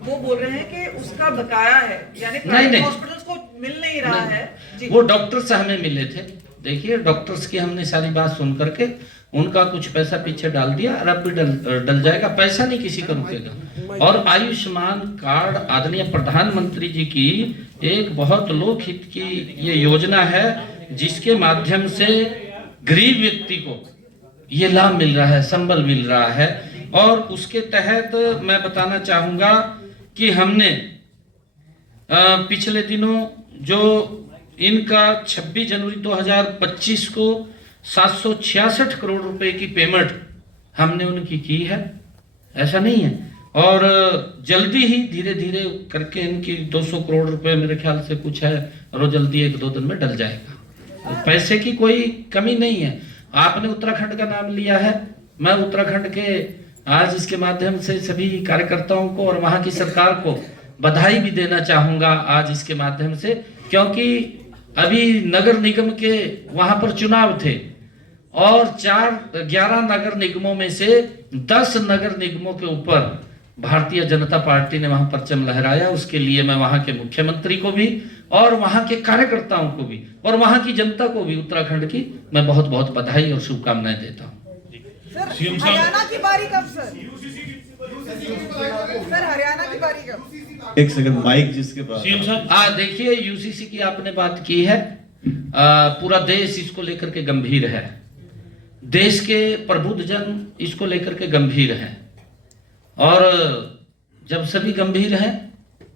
वो बोल रहे हैं कि उसका बकाया है, यानी प्राइवेट हॉस्पिटल्स को मिल नहीं रहा है जी। वो डॉक्टर से हमें मिले थे, देखिए डॉक्टर्स की हमने सारी बात सुन करके उनका कुछ पैसा पीछे डाल दिया, और अब भी डल जाएगा, पैसा नहीं किसी का रुकेगा। और आयुष्मान कार्ड आदरणीय प्रधानमंत्री जी की एक बहुत लोकहित की ये योजना है, जिसके माध्यम से गरीब व्यक्ति को ये लाभ मिल रहा है, संबल मिल रहा है। और उसके तहत मैं बताना चाहूंगा कि हमने पिछले दिनों जो इनका 26 जनवरी 2025 को 766 करोड़ रुपए की पेमेंट हमने उनकी की है, ऐसा नहीं है, और जल्दी ही धीरे धीरे करके इनकी 200 करोड़ रुपए मेरे ख्याल से कुछ है, और वो जल्दी 1-2 दिन में डल जाएगा। पैसे की कोई कमी नहीं है। आपने उत्तराखंड का नाम लिया है, मैं उत्तराखंड के आज इसके माध्यम से सभी कार्यकर्ताओं को और वहां की सरकार को बधाई भी देना चाहूंगा आज इसके माध्यम से, क्योंकि अभी नगर निगम के वहां पर चुनाव थे, और 11 नगर निगमों में से 10 नगर निगमों के ऊपर भारतीय जनता पार्टी ने वहां परचम लहराया। उसके लिए मैं वहां के मुख्यमंत्री को भी, और वहां के कार्यकर्ताओं को भी, और वहां की जनता को भी, उत्तराखंड की, मैं बहुत बहुत बधाई और शुभकामनाएं देता हूं। सर, हरियाणा की बारी कब सर? सर, हरियाणा की बारी कब? एक सेकंड, माइक जिसके पास। सीएम साहब, देखिए, यूसीसी की आपने बात की है, पूरा देश इसको लेकर के गंभीर है, देश के प्रबुद्ध जन इसको लेकर के गंभीर हैं, और जब सभी गंभीर हैं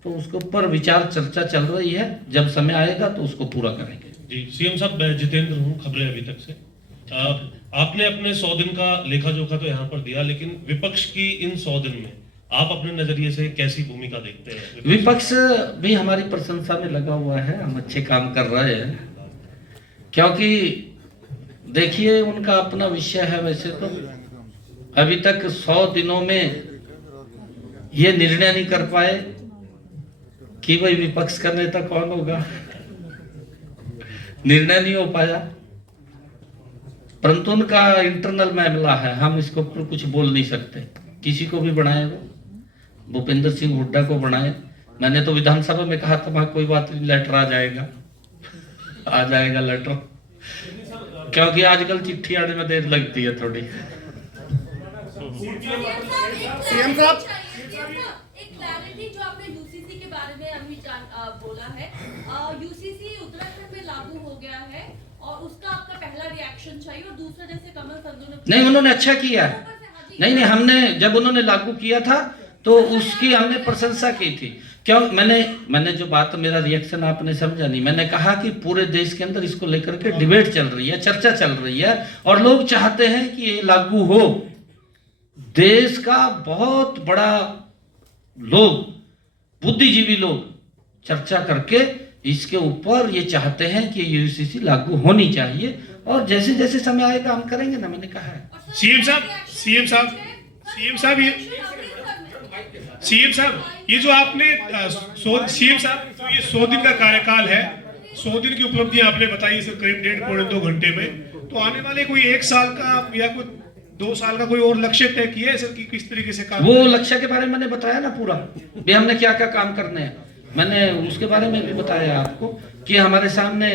तो उसके ऊपर विचार चर्चा चल रही है, जब समय आएगा तो उसको पूरा करेंगे। जी सीएम साहब, मैं जितेंद्र हूँ खबरें अभी तक से। आपने अपने 100 दिन का लेखा जोखा तो यहाँ पर दिया, लेकिन विपक्ष की इन 100 दिन में आप अपने नजरिए से कैसी भूमिका देखते हैं? विपक्ष भी हमारी प्रशंसा में लगा हुआ है, हम अच्छे काम कर रहे हैं, क्योंकि देखिए उनका अपना विषय है। वैसे तो अभी तक 100 दिनों में ये निर्णय नहीं कर पाए कि वही विपक्ष का नेता कौन होगा, निर्णय नहीं हो पाया। परंतु उनका इंटरनल मामला है, हम इसके ऊपर कुछ बोल नहीं सकते। किसी को भी बनाए, वो भूपेंद्र सिंह हुड्डा को बनाए। मैंने तो विधानसभा में कहा था वहां कोई बात नहीं, लेटर आ जाएगा लेटर, क्योंकि आजकल चिट्ठी आने में देर लगती है थोड़ी। सीएम साहब एक क्लैरिटी जो आपने यूसीसी के बारे में अभी बोला है, यूसीसी उत्तराखंड में लागू हो गया है और उसका आपका पहला रिएक्शन चाहिए, और दूसरा जैसे कमल संधू ने नहीं, उन्होंने अच्छा किया। नहीं, हमने जब उन्होंने लागू किया था तो उसकी हमने प्रशंसा की थी। क्यों? मैंने जो बात, मेरा रिएक्शन आपने समझा नहीं। मैंने कहा कि पूरे देश के अंदर इसको लेकर के डिबेट चल रही है, चर्चा चल रही है, और लोग चाहते हैं कि ये लागू हो। देश का बहुत बड़ा लोग, बुद्धिजीवी लोग चर्चा करके इसके ऊपर ये चाहते हैं कि यूसीसी लागू होनी चाहिए, और जैसे जैसे समय आएगा हम करेंगे ना, मैंने कहा है। सीएम साहब ये जो आपने सीएम साहब तो ये 100 दिन का कार्यकाल है, 100 दिन की उपलब्धियां आपने बताई सर, करीब 1.5-2 घंटे में। तो आने वाले कोई 1 साल का या कोई 2 साल का कोई और लक्ष्य तय किया है सर कि किस तरीके से काम? वो लक्ष्य के बारे में मैंने बताया ना पूरा, भी हमने क्या क्या काम करने हैं। मैंने उसके बारे में भी बताया आपको कि हमारे सामने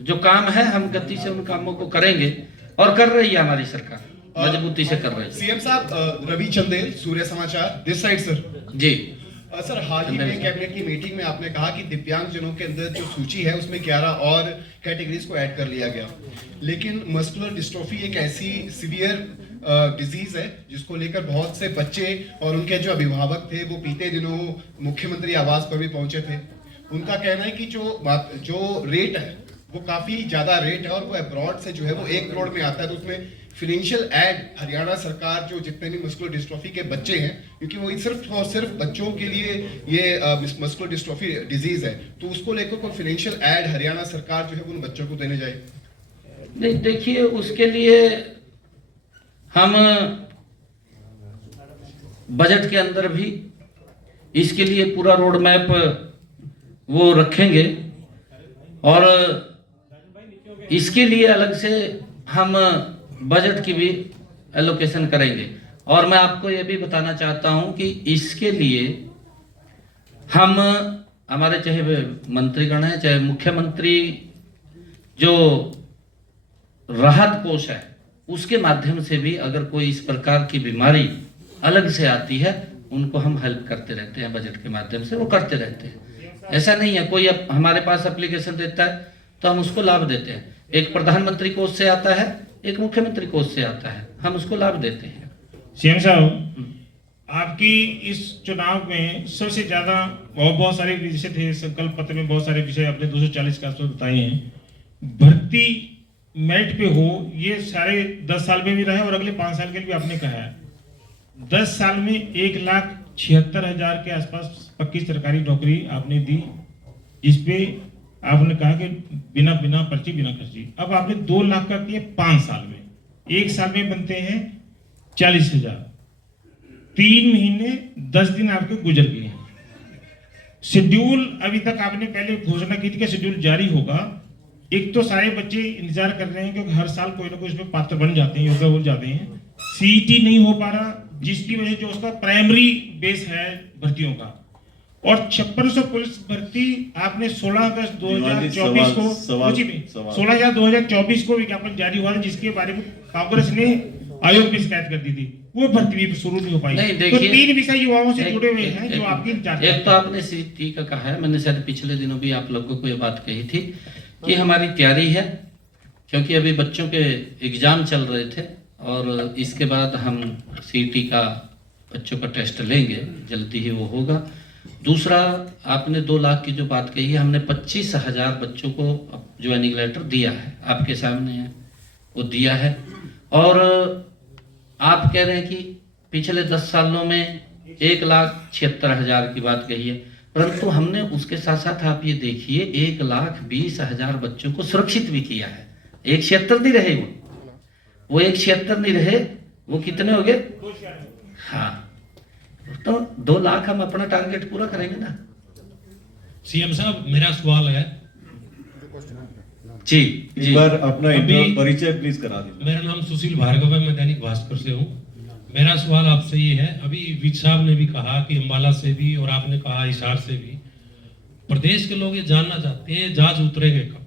जो काम है हम गति से उन कामों को करेंगे, और कर रही है हमारी सरकार, मजबूती से कर रही है। सीएम साहब, Ravi Chandel, Surya Samachar, this side sir. जी सर, हाल ही में कैबिनेट की मीटिंग में आपने कहा कि दिव्यांगजनों के अंदर जो सूची है उसमें 11 और कैटेगरीज को ऐड कर लिया गया, लेकिन मस्कुलर डिस्ट्रोफी एक ऐसी सीवियर डिजीज है जिसको लेकर बहुत से बच्चे और उनके जो अभिभावक थे वो बीते दिनों मुख्यमंत्री आवास पर भी पहुंचे थे। उनका कहना है कि जो रेट है वो काफी ज्यादा रेट है, और वो अब्रॉड से जो है वो 1 करोड़ में आता है। तो उसमें फिनेंशियल एड हरियाणा सरकार जो जितने भी मस्कुलर डिस्ट्रोफी के बच्चे हैं, क्योंकि वो सिर्फ और सिर्फ बच्चों के लिए ये मस्कुलर डिस्ट्रोफी डिजीज है, तो उसको लेकर कोई फिनेंशियल एड हरियाणा सरकार जो है उन बच्चों को देने जाए? नहीं, देखिए उसके लिए हम बजट के अंदर भी इसके लिए पूरा रोड मैप वो रखेंगे, और इसके लिए अलग से हम बजट की भी एलोकेशन करेंगे। और मैं आपको ये भी बताना चाहता हूं कि इसके लिए हम, हमारे चाहे मंत्रीगण हैं, चाहे मुख्यमंत्री, जो राहत कोष है उसके माध्यम से भी अगर कोई इस प्रकार की बीमारी अलग से आती है उनको हम हेल्प करते रहते हैं, बजट के माध्यम से वो करते रहते हैं। ऐसा नहीं है कोई अब हमारे पास एप्लीकेशन देता है तो हम उसको लाभ देते हैं। एक प्रधानमंत्री कोष से आता है, एक मुख्यमंत्री कोष से आता है, हम उसको लाभ देते हैं। सीएम साहब, आपकी इस चुनाव में सबसे ज्यादा बहुत सारे विषय थे, संकल्प पत्र में बहुत सारे विषय आपने 240 का बताए हैं। भर्ती मेरिट पे हो, ये सारे 10 साल में भी रहे और अगले 5 साल के लिए भी आपने कहा है। 10 साल में 1,76,000 के आसपास पक्की सरकारी नौकरी आपने दी, जिसपे आपने कहा कि बिना पर्ची बिना खर्ची। अब आपने 2 लाख कर दिए 5 साल में, 1 साल में बनते हैं 40,000। 3 महीने 10 दिन आपके गुजर गए हैं। शेड्यूल अभी तक आपने पहले घोषणा की थी कि शेड्यूल जारी होगा। एक तो सारे बच्चे इंतजार कर रहे हैं क्योंकि हर साल कोई ना कोई इसमें पात्र बन जाते हैं, योग्य हो जाते हैं। सीईटी नहीं हो पा रहा, जिसकी वजह जो उसका प्राइमरी बेस है भर्तियों का। और 5600 पुलिस भर्ती आपने 16 अगस्त 2024 को 16/2024 को विज्ञापन जारी हुआ था, जिसके बारे में कांग्रेस ने आयोग में शिकायत कर दी थी। वो भर्ती भी शुरू नहीं हो पाई। नहीं, तो 3 विषय युवाओं से जुड़े हुए हैं जो आपकी एक तो आपने सीटी का कहा है, मैंने शायद पिछले दिनों भी आप लोगों को ये बात कही थी कि हमारी तैयारी है, क्योंकि अभी बच्चों के एग्जाम चल रहे थे और इसके बाद हम सीटी का बच्चों का टेस्ट लेंगे, जल्दी ही वो होगा। दूसरा, आपने 2 लाख की जो बात कही है, हमने 25,000 बच्चों को ज्वाइनिंग लेटर दिया है, आपके सामने है वो दिया है। और आप कह रहे हैं कि पिछले 10 सालों में 1,76,000 की बात कही है, परंतु हमने उसके साथ साथ आप ये देखिए 1,20,000 बच्चों को सुरक्षित भी किया है। 176 नहीं रहे वो 176 नहीं रहे, वो कितने हो गए? हाँ, तो 2 लाख हम अपना टारगेट पूरा करेंगे ना। सीएम साहब, मेरा सवाल है, जी एक बार अपना अभी- परिचय प्लीज करा दीजिए। मेरा नाम सुशील भार्गव है, मैं दैनिक भास्कर से हूँ। मेरा सवाल आपसे ये है, अभी विज साहब ने भी कहा कि अम्बाला से भी, और आपने कहा हिसार से भी, प्रदेश के लोग ये जानना चाहते हैं जहाज उतरेंगे कब,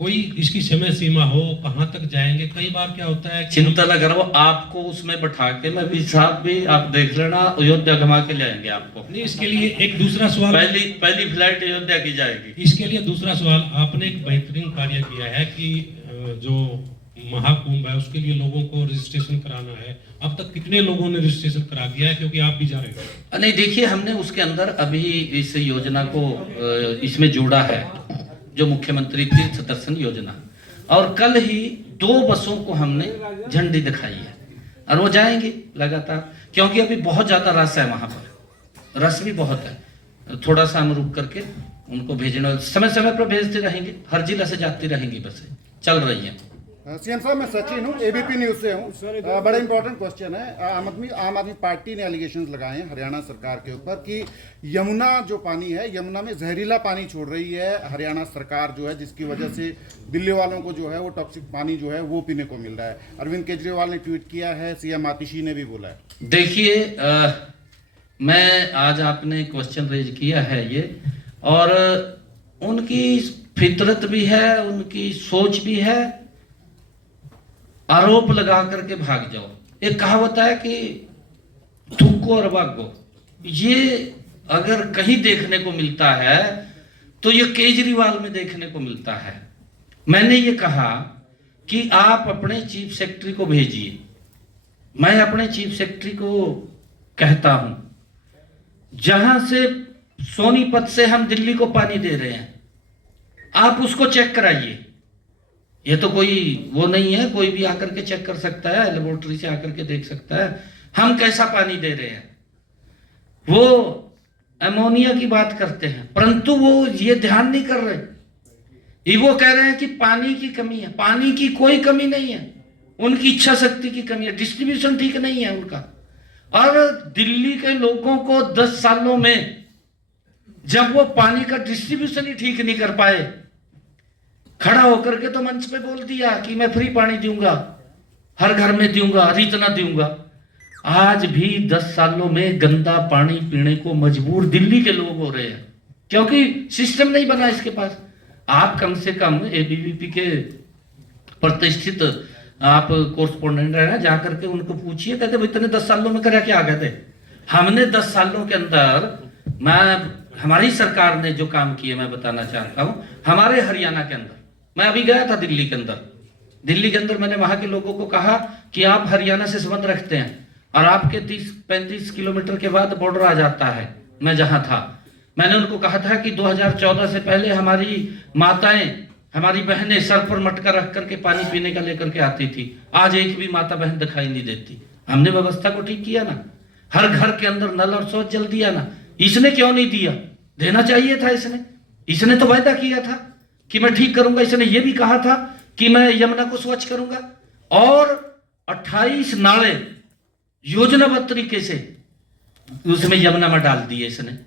कोई इसकी समय सीमा हो, कहाँ तक जाएंगे। कई बार क्या होता है कि चिंता न करो, आपको उसमें बैठा के मैं भी साहब भी आप देख लेना, अयोध्या घुमा के ले आएंगे आपको। नहीं, इसके लिए एक दूसरा सवाल, पहली फ्लाइट अयोध्या की जाएगी। इसके लिए दूसरा सवाल, आपने एक बेहतरीन कार्य किया है कि जो महाकुंभ है उसके लिए लोगों को रजिस्ट्रेशन कराना है। अब तक कितने लोगों ने रजिस्ट्रेशन करा दिया है, क्योंकि आप भी जा रहे हैं? नहीं, देखिए हमने उसके अंदर अभी इस योजना को इसमें जोड़ा है, जो मुख्यमंत्री तीर्थ दर्शन योजना, और कल ही 2 बसों को हमने झंडी दिखाई है और वो जाएंगे लगातार, क्योंकि अभी बहुत ज्यादा रस है वहां पर, रस भी बहुत है। थोड़ा सा हम रुक करके उनको भेजना, समय समय पर भेजते रहेंगे, हर जिला से जाती रहेंगी बसें, चल रही हैं। सीएम साहब, मैं सचिन हूँ, एबीपी न्यूज से हूँ। बड़ा इंपॉर्टेंट क्वेश्चन है। आम आदमी पार्टी ने एलिगेशंस लगाए हैं हरियाणा सरकार के ऊपर कि यमुना जो पानी है, यमुना में जहरीला पानी छोड़ रही है हरियाणा सरकार जो है, जिसकी वजह से दिल्ली वालों को जो है वो टॉक्सिक पानी जो है वो पीने को मिल रहा है। अरविंद केजरीवाल ने ट्वीट किया है, सीएम आतिशी ने भी बोला है। देखिए, मैं आज आपने क्वेश्चन रेज किया है ये, और उनकी फितरत भी है, उनकी सोच भी है, आरोप लगा करके भाग जाओ। एक कहावत है कि थूको और भागो, ये अगर कहीं देखने को मिलता है तो ये केजरीवाल में देखने को मिलता है। मैंने ये कहा कि आप अपने चीफ सेक्रेटरी को भेजिए, मैं अपने चीफ सेक्रेटरी को कहता हूं, जहां से सोनीपत से हम दिल्ली को पानी दे रहे हैं, आप उसको चेक कराइए। ये तो कोई वो नहीं है, कोई भी आकर के चेक कर सकता है, लेबोरेटरी से आकर के देख सकता है हम कैसा पानी दे रहे हैं। वो अमोनिया की बात करते हैं, परंतु वो ये ध्यान नहीं कर रहे, ये वो कह रहे हैं कि पानी की कमी है। पानी की कोई कमी नहीं है, उनकी इच्छा शक्ति की कमी है, डिस्ट्रीब्यूशन ठीक नहीं है उनका। और दिल्ली के लोगों को 10 सालों में जब वो पानी का डिस्ट्रीब्यूशन ही ठीक नहीं कर पाए, खड़ा होकर के तो मंच पे बोल दिया कि मैं फ्री पानी दूंगा, हर घर में दूंगा और इतना दूंगा। आज भी 10 सालों में गंदा पानी पीने को मजबूर दिल्ली के लोग हो रहे हैं, क्योंकि सिस्टम नहीं बना इसके पास। आप कम से कम एबीवीपी के प्रतिष्ठित आप कोरस्पोंडेंट है ना, जाकर के उनको पूछिए, कहते वो इतने 10 सालों में करा क्या कहते। हमने 10 सालों के अंदर हमारी सरकार ने जो काम किए मैं बताना चाहता हूं। हमारे हरियाणा के अंदर, मैं अभी गया था दिल्ली के अंदर मैंने वहां के लोगों को कहा कि आप हरियाणा से संबंध रखते हैं और आपके 30-35 किलोमीटर के बाद बॉर्डर आ जाता है। मैं जहां था, मैंने उनको कहा था कि 2014 से पहले हमारी माताएं, हमारी बहनें सर पर मटका रख करके पानी पीने का लेकर के आती थी। आज एक भी माता बहन दिखाई नहीं देती। हमने व्यवस्था को ठीक किया ना, हर घर के अंदर नल और शौच जल दिया ना। इसने क्यों नहीं दिया? देना चाहिए था। इसने तो वायदा किया था कि मैं ठीक करूंगा। इसने ये भी कहा था कि मैं यमुना को स्वच्छ करूंगा, और 28 नाले योजनाबद्ध तरीके से उसमें यमुना में डाल दिए। इसने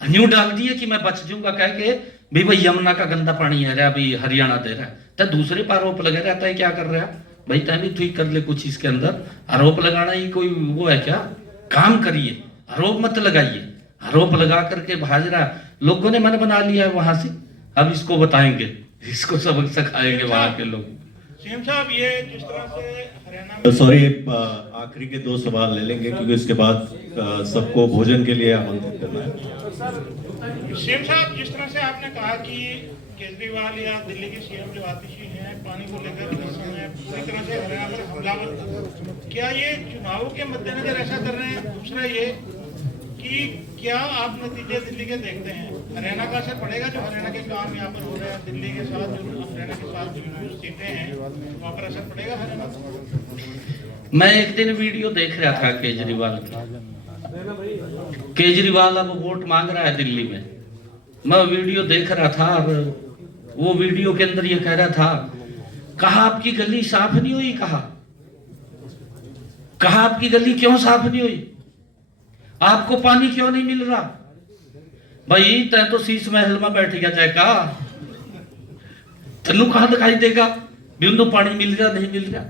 न्यू डाल दिए कि मैं बच जाऊंगा, कह के भी भाई यमुना का गंदा पानी है रहा, अभी हरियाणा दे रहा है। तो दूसरे पर आरोप लगा रहता है, क्या कर रहा है भाई? तय भी ठीक कर ले कुछ। इसके अंदर आरोप लगाना ही कोई वो है क्या? काम करिए, आरोप मत लगाइए। आरोप लगा करके भाज रहा, लोगों ने मन बना लिया है वहां से। अब इसको बताएंगे, इसको सबक सिखाएंगे वहां के लोग। सीएम साहब, ये जिस तरह से हरियाणा में सॉरी, आखिरी के 2 सवाल ले लेंगे क्योंकि उसके बाद सबको भोजन के लिए आमंत्रित करना है। सीएम साहब, जिस तरह से आपने कहा कि केजरीवाल या दिल्ली के सीएम जो आतिशी हैं, पानी को लेकर पूरी तरह से हरियाणा पर हमलावर, क्या ये चुनावों के मद्देनजर ऐसा कर रहे हैं? दूसरा ये कि क्या आप नतीजे दिल्ली के देखते हैं, हरियाणा का असर पड़ेगा? जो हरियाणा के काम यहाँ पर हो रहे हैं, दिल्ली के साथ जो हरियाणा के साथ जो सीटें हैं वहाँ पर असर पड़ेगा हरियाणा पर? मैं एक दिन वीडियो देख रहा था केजरीवाल का। केजरीवाल अब वोट मांग रहा है दिल्ली में। मैं वीडियो देख रहा था और वो वीडियो के अंदर ये कह रहा था कहा आपकी गली साफ नहीं हुई, कहा आपकी गली क्यों साफ नहीं हुई, आपको पानी क्यों नहीं मिल रहा। भाई तै तो शीश महल में बैठ गया जाए का, तेनू कहां दिखाई देगा भी उनको पानी मिल रहा नहीं मिल रहा,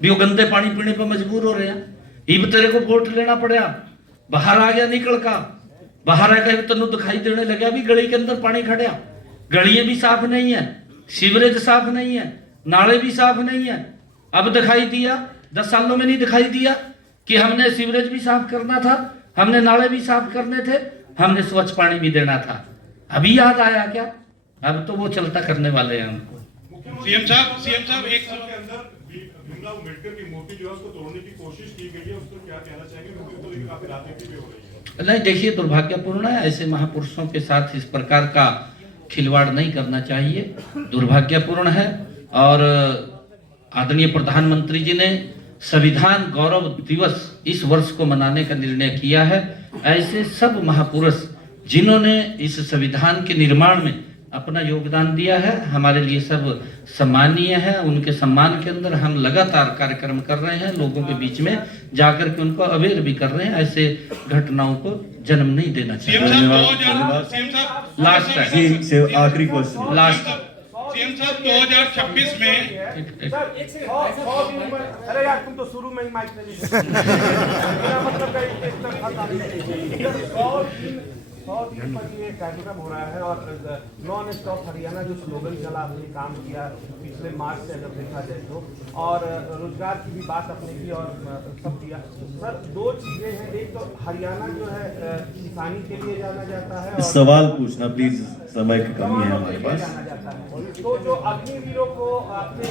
भी वो गंदे पानी पीने पर मजबूर हो रहे हैं। इब तेरे को वोट लेना पड़ा, बाहर आ गया निकल का, बाहर आकर तेनू दिखाई देने लगा भी गली के अंदर पानी खड़ा, गलियां भी साफ नहीं है, सीवरेज साफ नहीं है, नाले भी साफ नहीं है। अब दिखाई दिया, 10 सालों में नहीं दिखाई दिया कि हमने सीवरेज भी साफ करना था, हमने नाले भी साफ करने थे, हमने स्वच्छ पानी भी देना था। अभी याद आया क्या? अब तो वो चलता करने वाले हैं हमको। सीएम साहब एक साल के अंदर भीमराव अम्बेडकर की मूर्ति जो है उसको तोड़ने की कोशिश की गई है, उसको क्या कहना चाहेंगे, क्योंकि उसको लेकर काफी राजनीति भी हो रही है। नहीं देखिए, दुर्भाग्यपूर्ण है, ऐसे महापुरुषों के साथ इस प्रकार का खिलवाड़ नहीं करना चाहिए, दुर्भाग्यपूर्ण है। और आदरणीय प्रधानमंत्री जी ने संविधान गौरव दिवस इस वर्ष को मनाने का निर्णय किया है। ऐसे सब महापुरुष जिन्होंने इस संविधान के निर्माण में अपना योगदान दिया है, हमारे लिए सब सम्मानीय है। उनके सम्मान के अंदर हम लगातार कार्यक्रम कर रहे हैं, लोगों के बीच में जाकर के उनको अवेयर भी कर रहे हैं। ऐसे घटनाओं को जन्म नहीं देना चाहिए। लास्ट है, आखिरी क्वेश्चन, लास्ट सीएम साहब 2026 में अरे यार तुम तो शुरू में ही माइक मेरा मतलब का एक तरफा तारीफ 100 दिन पर ये कार्यक्रम हो रहा है और नॉन स्टॉप हरियाणा जो स्लोगन चला, आपने काम किया पिछले मार्च से अगर देखा जाए तो, और रोजगार की भी बात आपने की और सब किया। सर 2 चीजें हैं, एक तो हरियाणा जो है किसानी के लिए जाना जाता है, और सवाल पूछना प्लीज, समय की कमी है हमारे पास। जाना जाता है। तो जो अग्निवीरों को आपने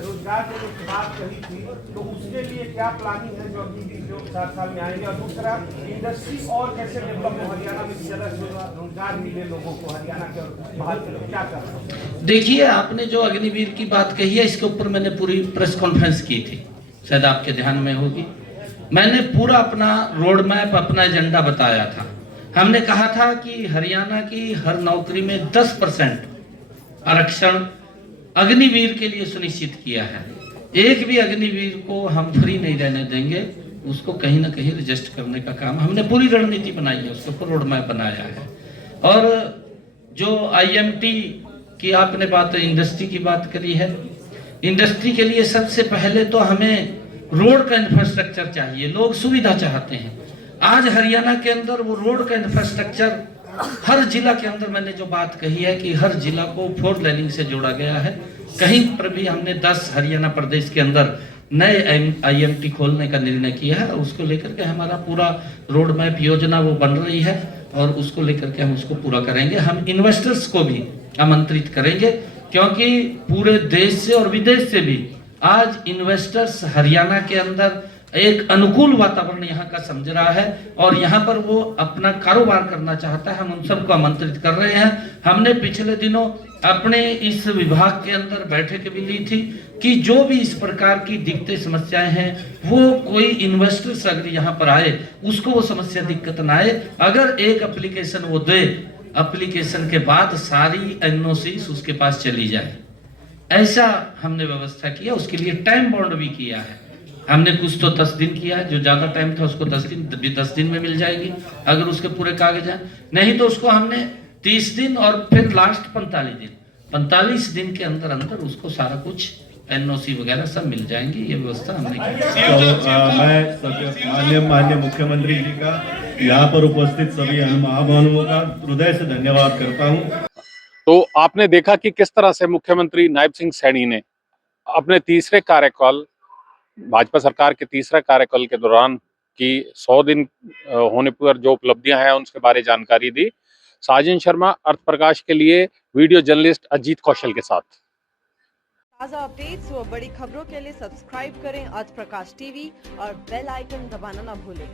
रोजगार की जो बात कही थी, तो उसके लिए क्या प्लानिंग है जो अग्निवीर जो 4 साल में आएंगे, और दूसरा इंडस्ट्री और कैसे डेवलप हो हरियाणा में, रोजगार मिले लोगों को हरियाणा के बाहर के लोग क्या कर रहे हैं। देखिए, आपने जो अग्निवीर की बात कही है, इसके ऊपर मैंने पूरी प्रेस कॉन्फ्रेंस की थी, शायद आपके ध्यान में होगी। मैंने पूरा अपना रोड मैप, अपना एजेंडा बताया था। हमने कहा था कि हरियाणा की हर नौकरी में 10% आरक्षण अग्निवीर के लिए सुनिश्चित किया है। एक भी अग्निवीर को हम फ्री नहीं रहने देंगे, उसको कहीं ना कहीं रजिस्टर करने का काम हमने पूरी रणनीति बनाई है, उसके ऊपर रोड मैप बनाया है। और जो IMT की आपने बात, इंडस्ट्री की बात करी है, इंडस्ट्री के लिए सबसे पहले तो हमें रोड का इंफ्रास्ट्रक्चर चाहिए, लोग सुविधा चाहते हैं। आज हरियाणा के अंदर वो रोड का इंफ्रास्ट्रक्चर हर जिला के अंदर, मैंने जो बात कही है कि हर जिला को 4 लेनिंग से जोड़ा गया है। कहीं पर भी हमने 10 हरियाणा प्रदेश के अंदर नए IMT खोलने का निर्णय किया है, और उसको लेकर के हमारा पूरा रोड मैप योजना वो बन रही है, और उसको लेकर के हम उसको पूरा करेंगे। हम इन्वेस्टर्स को भी आमंत्रित करेंगे, क्योंकि पूरे देश से और विदेश से भी आज इन्वेस्टर्स हरियाणा के अंदर एक अनुकूल वातावरण यहाँ का समझ रहा है, और यहाँ पर वो अपना कारोबार करना चाहता है। हम उन सबको आमंत्रित कर रहे हैं। हमने पिछले दिनों अपने इस विभाग के अंदर बैठक भी ली थी कि जो भी इस प्रकार की दिक्कतें समस्याएं हैं, वो कोई इन्वेस्टर्स अगर यहाँ पर आए, उसको वो समस्या दिक्कत ना आए। अगर एक एप्लीकेशन वो दे, एप्लीकेशन के बाद सारी NOC उसके पास चली जाए, ऐसा हमने व्यवस्था किया। उसके लिए टाइम बाउंड भी किया है। हमने कुछ तो 10 दिन किया है, जो ज्यादा टाइम था उसको 10 दिन में मिल जाएगी अगर उसके पूरे कागज हैं। नहीं तो उसको हमने 30 दिन और फिर लास्ट 45 दिन के अंदर अंदर उसको सारा कुछ NOC वगैरह सब मिल जाएंगे। ये व्यवस्था हमने की। मैं माननीय मुख्यमंत्री जी का, यहाँ पर उपस्थित सभी महानुभावों का हृदय से धन्यवाद करता हूँ। तो आपने देखा कि किस तरह से मुख्यमंत्री नायब सिंह सैनी ने अपने तीसरे कार्यकाल, भाजपा सरकार के तीसरे कार्यकाल के दौरान की 100 दिन होने पर जो उपलब्धियां हैं उनके बारे जानकारी दी। साजन शर्मा, अर्थ प्रकाश के लिए वीडियो जर्नलिस्ट अजीत कौशल के साथ। ताज़ा अपडेट्स व बड़ी खबरों के लिए सब्सक्राइब करें आज प्रकाश टीवी और बेल आइकन दबाना ना भूलें।